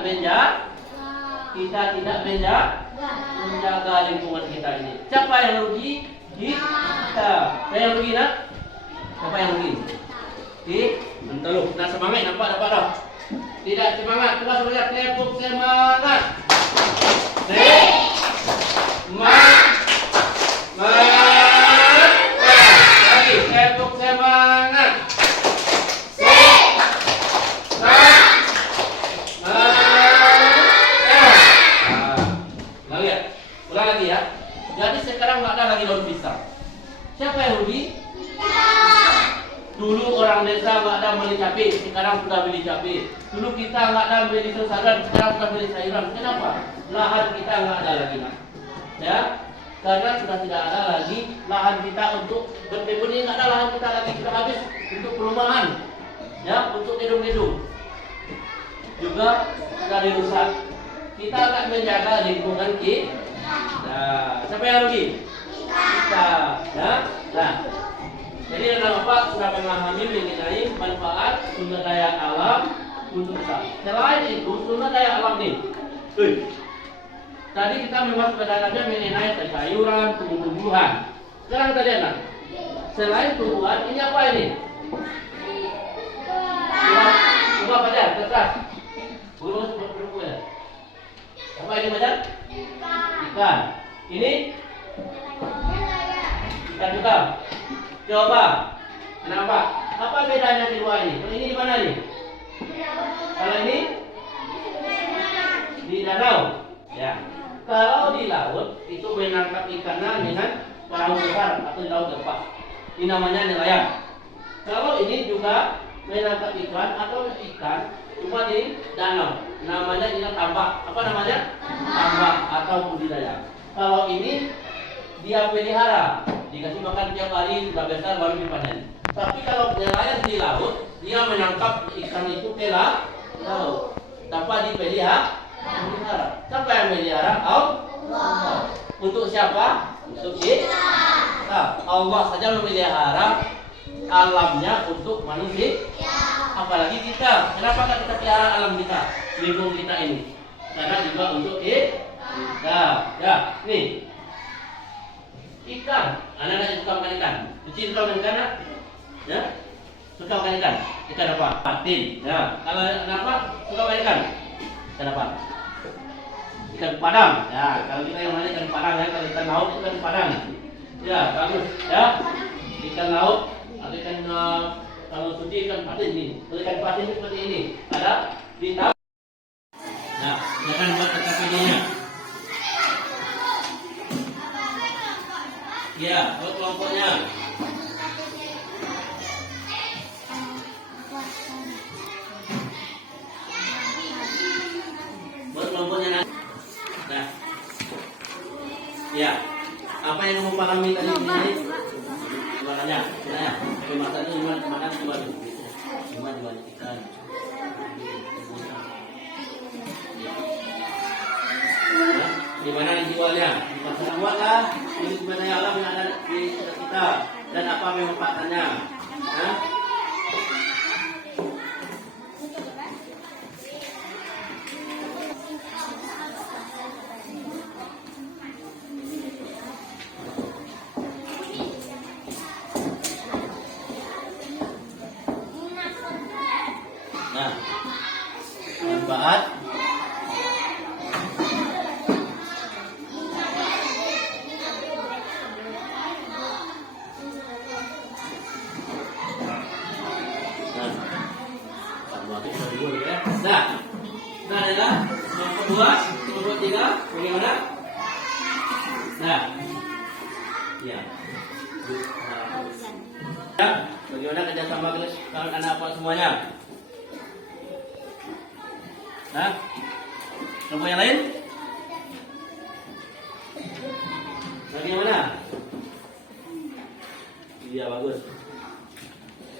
menjaga lingkungan kita ini. Siapa yang rugi? Kita. Siapa yang rugi nak? Siapa yang rugi? Menteluh. Nah semangat nampak dah. Tidak semangat. Coba semangat. Tepuk semangat. Semangat. Lagi. Tepuk semangat. Ulang lagi ya. Jadi sekarang nggak ada lagi daun pisang. Siapa yang rugi? Dulu orang desa nggak ada beli cabai, sekarang sudah beli cabai. Dulu kita nggak ada beli sayuran, sekarang sudah beli sayuran. Kenapa? Lahan kita nggak ada lagi, nak. Ya, karena sudah tidak ada lagi lahan kita untuk berkebun. Nggak ada lahan kita lagi, sudah habis untuk perumahan, ya, untuk gedung-gedung. Juga sudah dirusak. Kita akan menjaga lingkungan kita. Nah, siapa yang rugi? Kita. Ya, nah. Jadi anak bapak sudah memahami mengenai manfaat sumber daya alam untuk kita. Selain itu sumber daya alam nih. Tadi kita membahas perdanaannya mengenai sayuran, tumbuh-tumbuhan. Sekarang tadi anak. Selain tumbuhan, ini apa ini? Coba baca, keras. Burung ya. Apa ini baca? Ikan. Ini? Ikan juga. Coba, kenapa? Apa bedanya di dua ini? Kalau ini di mana nih? Kalau ini di danau, ya. Kalau di laut itu menangkap ikannya dengan perahu besar atau di laut lepas. Ini namanya nelayan. Kalau ini juga menangkap ikan atau ikan cuma di danau, namanya ini tambak. Apa namanya? Tambak atau budidaya. Kalau ini dia pelihara, dikasih makan tiap hari sudah besar baru dipanen. Tapi kalau nelayan di laut, dia menangkap ikan itu ke laut tanpa dipelihara. Siapa yang melihara? Allah. Untuk siapa? Untuk kita. Nah, Allah saja memelihara alamnya untuk manusia. Apalagi kita. Kenapa kita pelihara alam kita? lingkung kita ini. Karena juga untuk ya, nih. Ikan, anak-anak suka makan ikan. Cuci suka makan ikan, nak? Ya? Suka makan ikan? Ikan apa? Patin. Ya. Kalau apa? Suka makan ikan? Ikan apa? Ikan padang. Ya. Kalau kita yang mana ikan padang ya. Kalau ikan laut itu ikan padang. Ya, bagus. Ya. Ikan laut atau ikan kalau suci ikan patin nih. Kalau ikan patin itu seperti ini. Ada di tahu. Nah, jangan buat TKP-nya. Ya, buat kelompoknya. Buat kelompoknya nanti. Nah, ya, apa yang kamu pahami tadi ini? Makanya, ya, kemasan itu gimana ikan. Di mana dijualnya? Di pasar luar lah, di sumber daya alam yang ada di sekitar kita, dan apa manfaatnya? Nah, manfaat. Nah, adalah kelompok 2, kelompok 3, bagaimana? Nah, ya. Nah, bagaimana kerjasama kawan anak apa semuanya? Nah, kelompok yang lain? Bagaimana? Iya, bagus.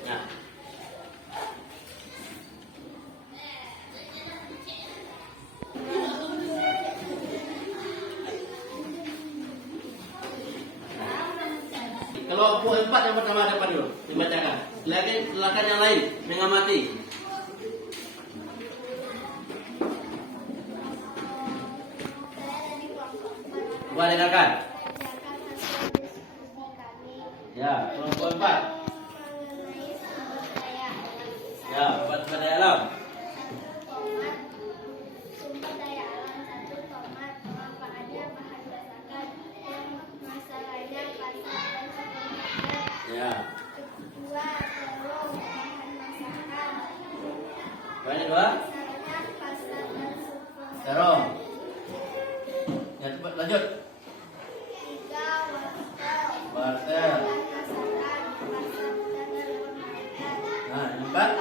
Nah. Kelompok 4 yang pertama depan dulu dibacakan. Silakan yang lain mengamati. Coba dengarkan. Ya, kelompok 4. Ya, buat sumber daya alam. Sumber daya alam 1 tomat, manfaatnya bahan masakan dan masalahnya pasar dan supermarket. Ya. 2 terong, bahan masakan. Banyak 2. Masalahnya pasar dan supermarket. Terong. Ya, cepat lanjut. 3 wortel. Wortel. Bahan masakan, pasar dan supermarket. Nah, yang 4.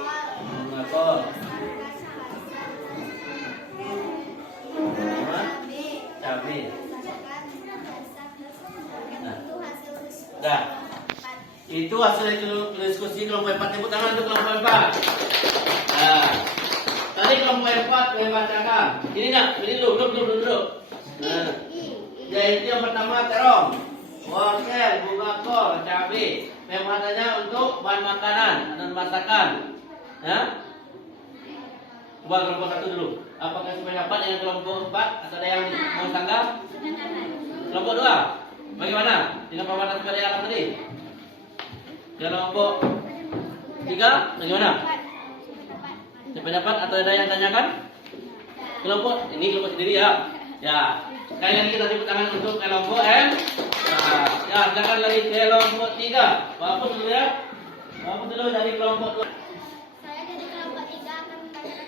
4 Ngakol. Cabai. Nah, itu hasil diskusi kelompok 4. Tepuk tangan untuk kelompok 4. Nah, tadi kelompok 4 membacakan. Ini nak, ini duduk. Nah, yaitu yang pertama terong, wortel, bunga kol, cabai. Pemahamannya untuk bahan makanan dan masakan. Ya. Coba kelompok 1 dulu. Apakah semuanya dapat dengan kelompok 4 atau ada yang mau tanggap? Kelompok 2. Bagaimana? Dengan pemahaman sumber daya alam tadi? Kelompok 3 bagaimana? Dapat atau ada yang tanyakan? Kelompok ini kelompok sendiri ya. Ya. Sekali lagi kita tepuk tangan untuk kelompok M. Nah, ya, jangan lagi kelompok 3. Bapak dulu ya. Bapak dulu dari kelompok 2. Saya dari kelompok 3 akan membacakan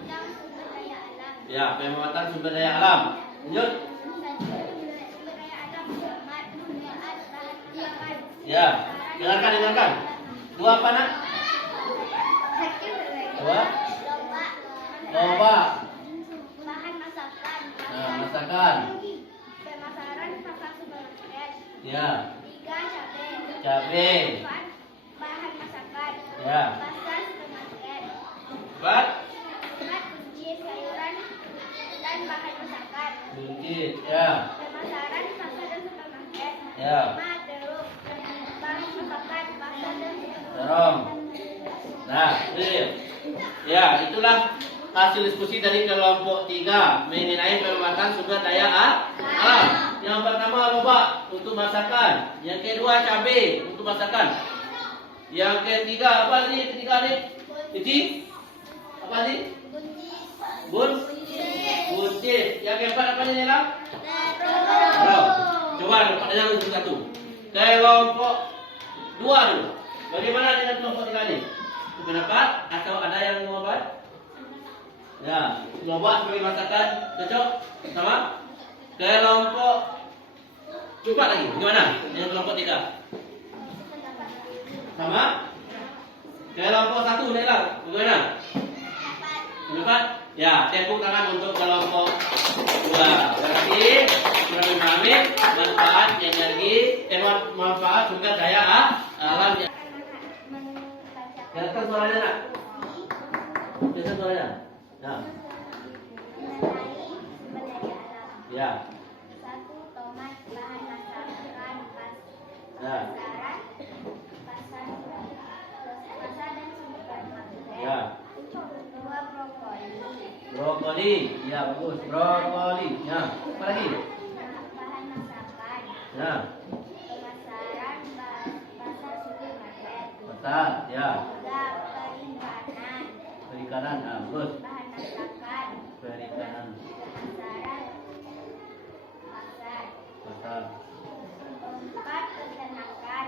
tentang sumber daya alam. Ya, pemanfaatan sumber daya alam. Lanjut. Sumber daya alam tomat, manfaat bahan masakan. Ya, dengarkan. 2 apa nak? 2. Lomba. Bahan masakan. Nah, masakan. Pemasaran pasar supermarket. Ya. 3 cabai. Cabai. 4 bahan masakan. Ya. Pasar supermarket. 4. 5 kunci sayuran dan bahan masakan. Bukit. Ya. Pemasaran pasar dan supermarket. Ya. 5 terung bahan masakan pasar dan supermarket. Terong. Nah, ini. Ya, itulah hasil diskusi dari kelompok 3 mengenai pemanfaatan sumber daya alam. Yang pertama lobak untuk masakan, yang kedua cabai untuk masakan, yang ketiga apa nih? Ketiga nih, ini apa sih? Buncit. Yang keempat apa nih Nela? Coba pertanyaan untuk satu. Kelompok 2 dulu. Bagaimana dengan kelompok 3 ini? Pendapat atau ada yang mau apa? Ya, lobak sebagai masakan cocok sama kelompok 4 lagi. Gimana? Dengan kelompok 3 sama kelompok 1 Nela. Bagaimana? Pendapat? Ya, tepuk tangan untuk kelompok 2. Berarti sudah memahami manfaat energi, manfaat sumber daya alam. Dengarkan suaranya nak. Dengarkan suaranya. Nah. Ya. 1. Tomat bahan masakan Ya. pasar dan supermarket. Ya. 2. Brokoli Brokoli. Ya, bagus. Brokoli. Ya. Apa lagi? bahan masakan. Ya. Pemasaran pasar supermarket. Pasar. Ya. 3. Perikanan Perikanan. Ah, bagus. bahan masakan. Perikanan. Pemasaran pasar. Pasar. 4. Peternakan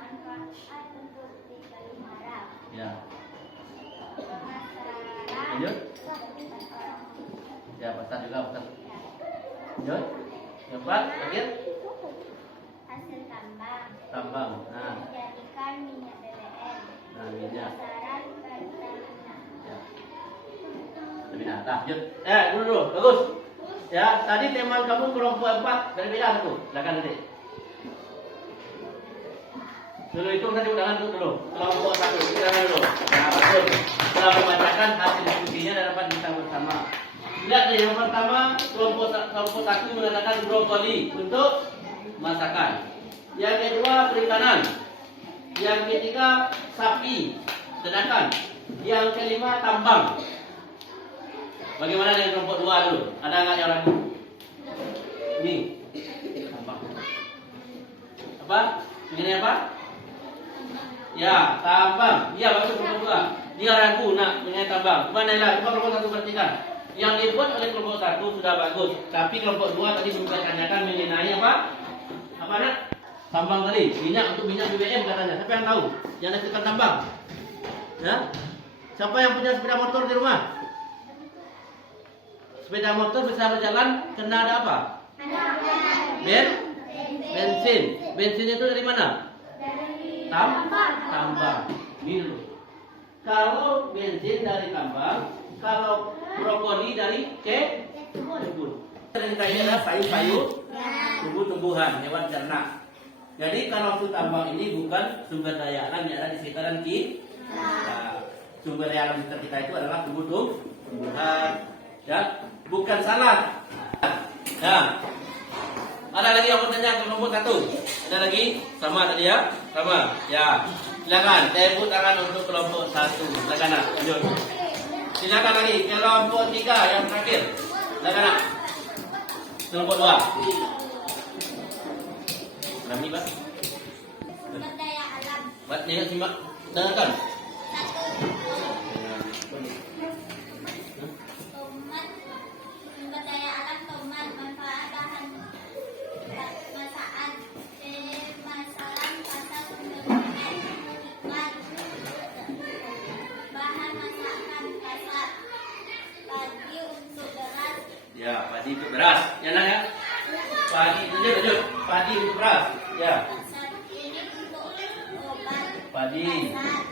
manfaat untuk dipelihara. Ya. Pemasaran Lanjut. Ya, pasar juga pasar. Lanjut. Yang 4 terakhir hasil tambang tambang. Nah, dijadikan minyak BBM. nah minyak. Pemasaran Pertamina. Ya. Lebih nah, lanjut. Dulu. Bagus. Ya, tadi teman kamu kelompok 4 dari beda satu. Silakan nanti. Dulu hitung tadi undangan dulu. Kelompok 1 kita dulu. Nah, bagus. Setelah membacakan hasil diskusinya dan dapat kita bersama. Lihat nih, yang pertama kelompok 1 mengatakan brokoli untuk masakan. Yang kedua perikanan. Yang ketiga sapi. Sedangkan yang kelima tambang. Bagaimana dengan kelompok 2 dulu? Ada nggak yang ragu? Ini tambang. Apa? Ini apa? Ya, tambang. Iya, bagus kelompok 2. Dia ragu nak mengenai tambang. Coba Naila, coba kelompok 1 perhatikan. Yang dibuat oleh kelompok 1 sudah bagus, tapi kelompok 2 tadi bertanyakan mengenai apa? Apa nak? Tambang tadi, minyak untuk minyak BBM katanya. Siapa yang tahu? Yang nakikkan tambang? Ya? Siapa yang punya sepeda motor di rumah? Sepeda motor bisa berjalan kena ada apa? Bensin. Bensin itu dari mana? Tambang. Ini dulu. Kalau bensin dari tambang, kalau brokoli dari kebun. Cerita ini adalah sayur-sayur, tumbuh-tumbuhan, hewan ternak. Jadi kalau itu tambang ini bukan sumber daya alam yang ada di sekitaran kita. Nah, sumber daya alam di sekitar kita itu adalah tumbuh-tumbuhan, ya, bukan salah. Nah, ada lagi yang bertanya ke kelompok 1? Ada lagi? Sama tadi ya? Sama. Ya. Silakan, tepuk tangan untuk kelompok 1. Silakan nak, lanjut. Silakan lagi kelompok 3 yang terakhir. Silakan nak. Kelompok 2. Nami Pak. Sumber daya alam. Buat ni simak. Dengarkan. 1. Tomat. Sumber daya alam tomat. Manfaat bahan masakan. Pemasaran pasar supermarket. Ikan. Bahan masakan pasar. Padi untuk beras. Ya, padi untuk beras. Ya nak ya. Padi lanjut. Padi untuk beras. Ya. Pasar ini untuk obat. Padi. Pasar.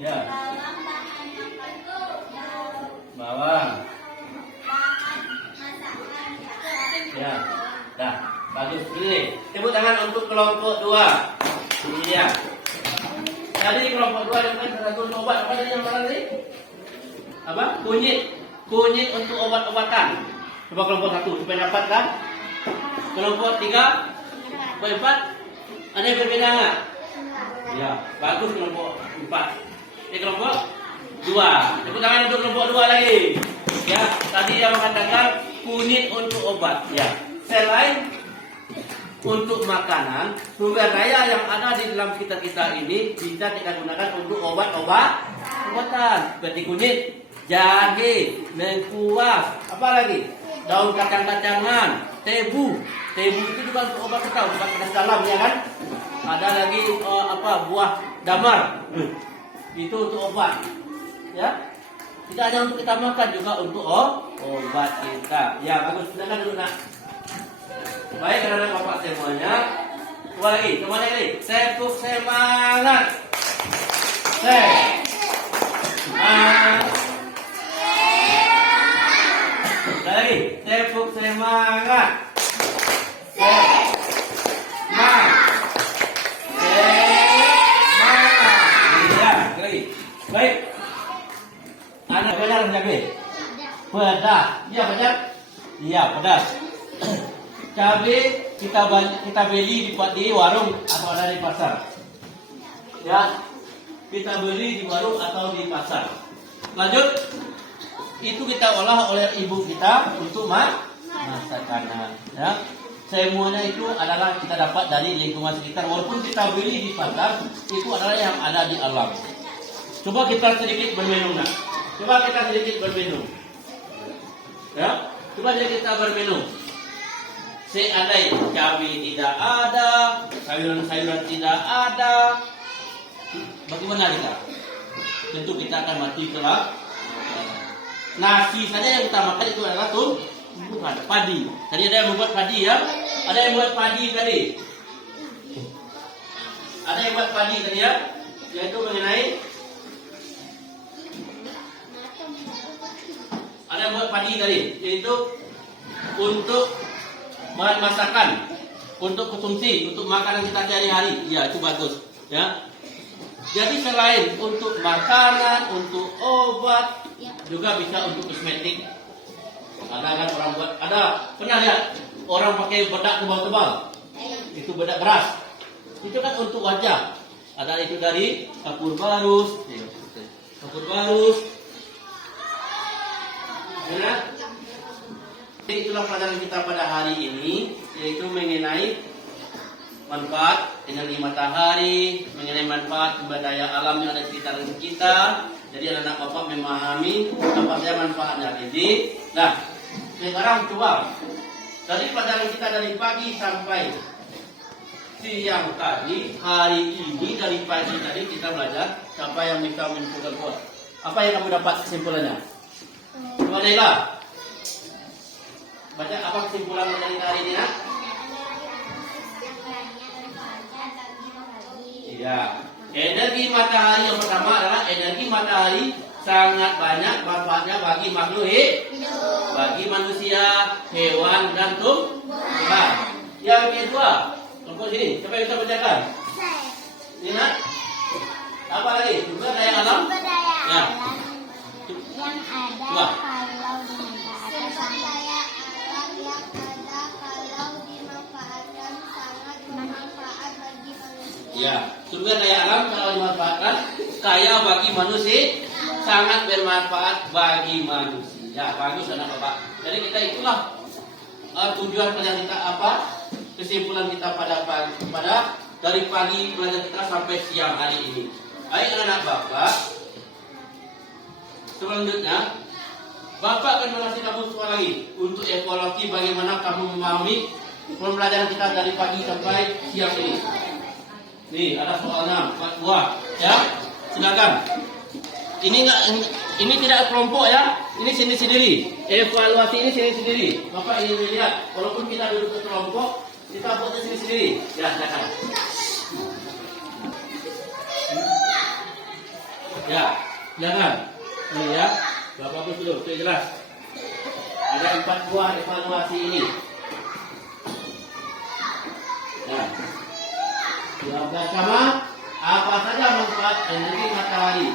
Ya. Bawang bahan makan. Bawang. Bahan masakan. Ya. Dah. Bagus. Ini. Tepuk tangan untuk kelompok 2. Ini dia. Tadi kelompok 2 dengan satu obat apa tadi yang mana tadi? Apa? Kunyit untuk obat-obatan. Coba kelompok 1 supaya dapat kan? Kelompok 3, kelompok 4 ada yang berbeda nggak? Ya, bagus kelompok 4. Ini kelompok dua. Tepuk tangan untuk kelompok dua lagi. Ya, tadi yang mengatakan kunyit untuk obat. Ya, selain untuk makanan, sumber daya yang ada di dalam sekitar kita ini bisa kita gunakan untuk obatan seperti kunyit, jahe, lengkuas, apa lagi? Daun kacang-kacangan, tebu. Tebu itu juga untuk obat kita, obat pedas dalam ya kan? Ada lagi buah damar. Itu untuk obat. Ya. Tidak hanya untuk kita makan, juga untuk obat kita. Ya, bagus. Silakan dulu nak. Baik, anak-anak bapak semuanya. Coba lagi, semuanya lagi. Tepuk semangat. Semangat. Sekali lagi, tepuk semangat. Semangat. Semangat. Ya, lagi. Baik. Anak benar lagi. Pedas. Iya benar. Iya pedas. Cabai kita beli di warung atau ada di pasar. Ya, kita beli di warung atau di pasar. Lanjut, itu kita olah oleh ibu kita untuk masakan. Ya, semuanya itu adalah kita dapat dari lingkungan sekitar. Walaupun kita beli di pasar, itu adalah yang ada di alam. Coba kita sedikit berminum, nak. Coba kita sedikit berminum. Ya, coba kita berminum. Seandainya cabai tidak ada, sayuran-sayuran tidak ada, bagaimana kita? Tentu kita akan mati kelak. Nasi saja yang kita makan itu adalah tumbuhan padi. Tadi ada yang membuat padi ya? Ada yang buat padi tadi. Ada yang buat padi tadi ya? Yaitu mengenai ada yang buat padi tadi, yaitu untuk bahan masakan, untuk konsumsi, untuk makanan kita sehari-hari. Ya, itu bagus. Ya. Jadi selain untuk makanan, untuk obat, juga bisa untuk kosmetik. Ada kan orang buat, pernah lihat orang pakai bedak tebal-tebal? Itu bedak beras. Itu kan untuk wajah. Ada itu dari kapur barus. Ya. Itulah pelajaran kita pada hari ini, yaitu mengenai manfaat energi matahari, mengenai manfaat sumber daya alam yang ada di sekitar kita. Jadi anak-anak bapak memahami apa saja manfaatnya. Jadi, nah sekarang coba dari pelajaran kita dari pagi sampai siang tadi, hari ini dari pagi tadi kita belajar sampai yang bisa menentukan kuat. Apa yang kamu dapat kesimpulannya? Coba Naila. Baca apa kesimpulan dari hari ini nak? Iya. Energi matahari yang pertama adalah energi matahari sangat banyak manfaatnya bagi makhluk hidup, bagi manusia, hewan dan tumbuhan. Yang kedua, kelompok sini, siapa yang bisa bacakan? Ingat? Apa lagi? Sumber daya alam? Sumber daya Ya. alam yang ada Coba. kalau dimanfaatkan sangat bermanfaat bagi manusia. Ya, sumber daya alam kalau dimanfaatkan kaya bagi manusia, sangat bermanfaat bagi manusia. Bagus anak bapak. Jadi kita itulah tujuan pelajaran kita apa? Kesimpulan kita pada dari pagi pelajaran kita sampai siang hari ini. Baik anak bapak. Selanjutnya, bapak akan mengasih kamu soal lagi untuk evaluasi bagaimana kamu memahami pembelajaran kita dari pagi sampai siang ini. Nih ada soalnya 4 buah, ya. Silakan. Ini tidak kelompok ya. Ini sendiri-sendiri. Evaluasi ini sendiri-sendiri. Bapak ingin melihat, walaupun kita duduk ke kelompok, kita buatnya sendiri-sendiri. Ya, silakan. Ya, silakan. Ini ya. Bapak pun dulu, sudah jelas. Ada 4 buah evaluasi ini. Nah, yang pertama, apa saja manfaat energi matahari?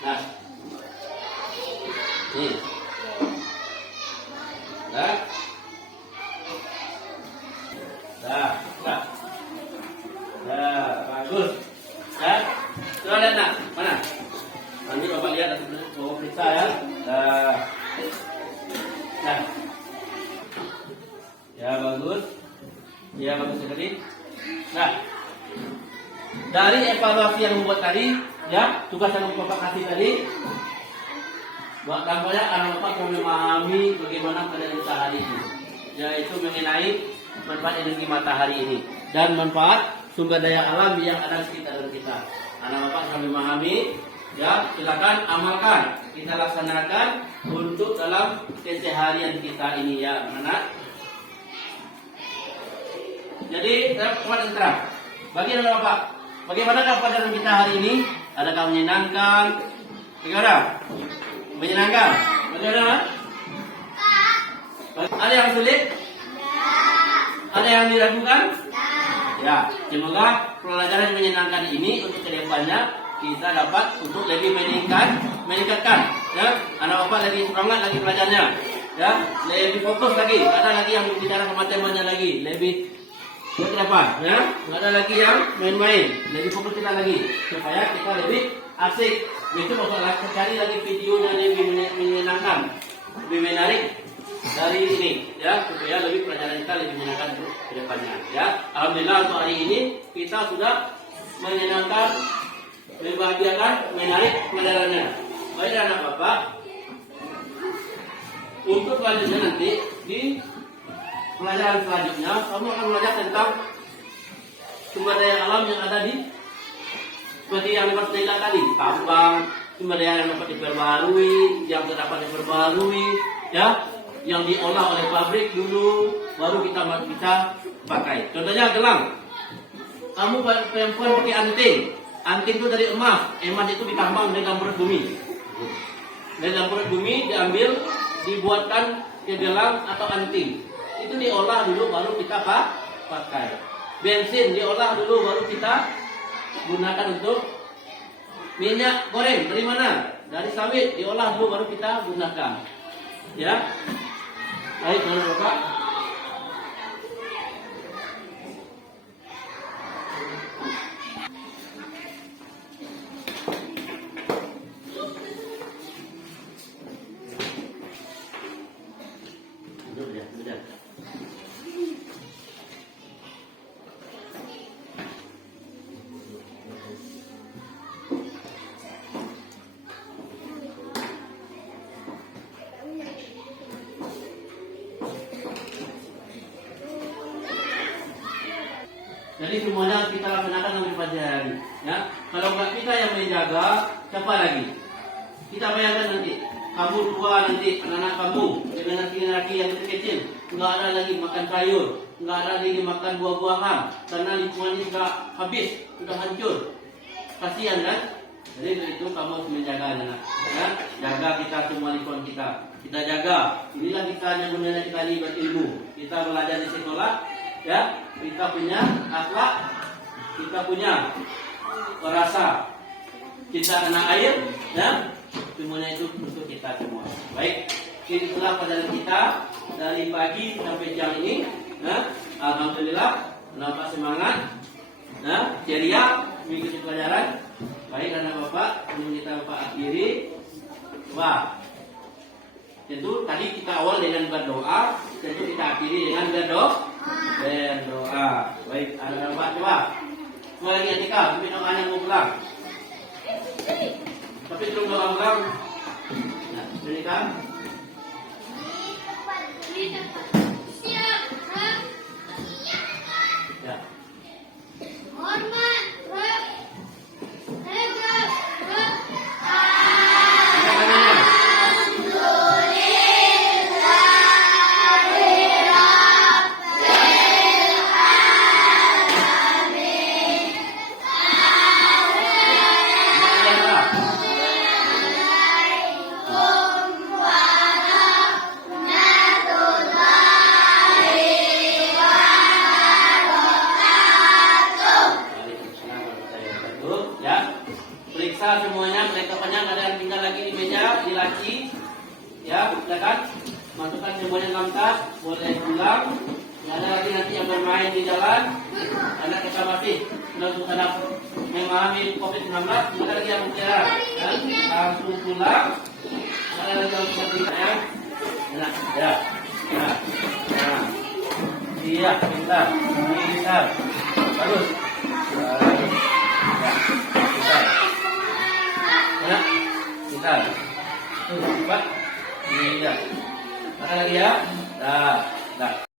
Nah, nih, nah, Bisa ya. Nah. Ya bagus. Ya bagus sekali. Nah, dari evaluasi yang membuat tadi, ya tugas yang Bapak kasih tadi, buat tampaknya anak Bapak memahami bagaimana keadaan kita hari ini, yaitu mengenai manfaat energi matahari ini dan manfaat sumber daya alam yang ada di sekitar kita. Anak Bapak sudah memahami, ya silakan amalkan, kita laksanakan untuk dalam keseharian kita ini ya anak. Jadi teman terang, bagi anak Bapak, bagaimana pelajaran kita hari ini? Adakah menyenangkan? Bagaimana? Menyenangkan? Bagaimana? Ada yang sulit? Ada yang diragukan? Ya, semoga pelajaran menyenangkan ini untuk kedepannya kita dapat untuk lebih meningkatkan. Ya, anak Bapak lebih semangat lagi belajarnya. Ya, lebih fokus lagi. Ada lagi yang bicara sama temannya lagi, lebih ke depan. Ya, nggak ada lagi yang main-main. Lebih fokus kita lagi supaya kita lebih asik. Itu masalah cari lagi videonya lebih menyenangkan, lebih menarik dari ini, ya supaya lebih pelajaran kita lebih menyenangkan ke depannya. Ya, alhamdulillah untuk hari ini kita sudah menyenangkan, membahagiakan, menarik pelajarannya. Baik anak Bapak, untuk selanjutnya nanti di pelajaran selanjutnya kamu akan belajar tentang sumber daya alam yang ada di seperti yang dapat kita tadi, tambang, sumber daya yang dapat diperbaharui, yang terdapat diperbaharui, ya, yang diolah oleh pabrik dulu, baru kita pakai. Contohnya gelang. Kamu perempuan pakai anting. Anting itu dari emas. Emas itu ditambang dari dalam perut bumi. Dari dalam perut bumi diambil, dibuatkan ke gelang atau anting. Itu diolah dulu, baru kita pakai. Bensin diolah dulu, baru kita gunakan untuk minyak goreng. Dari mana? Dari sawit, diolah dulu baru kita gunakan. Ya. Baik, Bapak. Jadi semuanya kita laksanakan sampai pagi hari. Ya, kalau nggak kita yang menjaga, siapa lagi? Kita bayangkan nanti, kamu tua nanti, anak-anak kamu, dengan laki-laki yang kecil, nggak ada lagi makan sayur, nggak ada lagi makan buah-buahan, karena lingkungan ini sudah habis, sudah hancur. Kasihan kan? Jadi itu kamu harus menjaga anak. Ya, jaga kita semua lingkungan kita. Kita jaga. Inilah kita yang benar kita ini berilmu. Kita belajar di sekolah. Ya, kita punya akhlak, kita punya rasa cinta tanah air, ya, semuanya itu untuk kita semua. Baik, itulah pelajaran kita dari pagi sampai jam ini. Ya, alhamdulillah, nampak semangat, ya, ceria mengikuti pelajaran. Baik anak Bapak, sebelum kita akhiri, wah. Tentu tadi kita awal dengan berdoa, tentu kita akhiri dengan berdoa. Baik, anak Bapak coba. Semua lagi Atika, tapi doanya mau pulang. Tapi sebelum doa pulang, nah, Atika. Ya. Hormat, periksa semuanya, perlengkapannya nggak ada yang tinggal lagi di meja, di laci, ya, silakan masukkan semuanya dalam tas, boleh pulang. Nggak ada lagi nanti yang bermain di jalan, karena kita masih sudah memahami COVID-19, nggak ada lagi yang berjalan, langsung pulang. lagi untuk sertifikat ya. Nah, ya. Nah. Nah. Iya, pintar. Pintar. Bagus. Bagus. Ya, pintar. Ya, pintar. Tuh, Pak. Iya. Mana lagi ya? Dah, dah.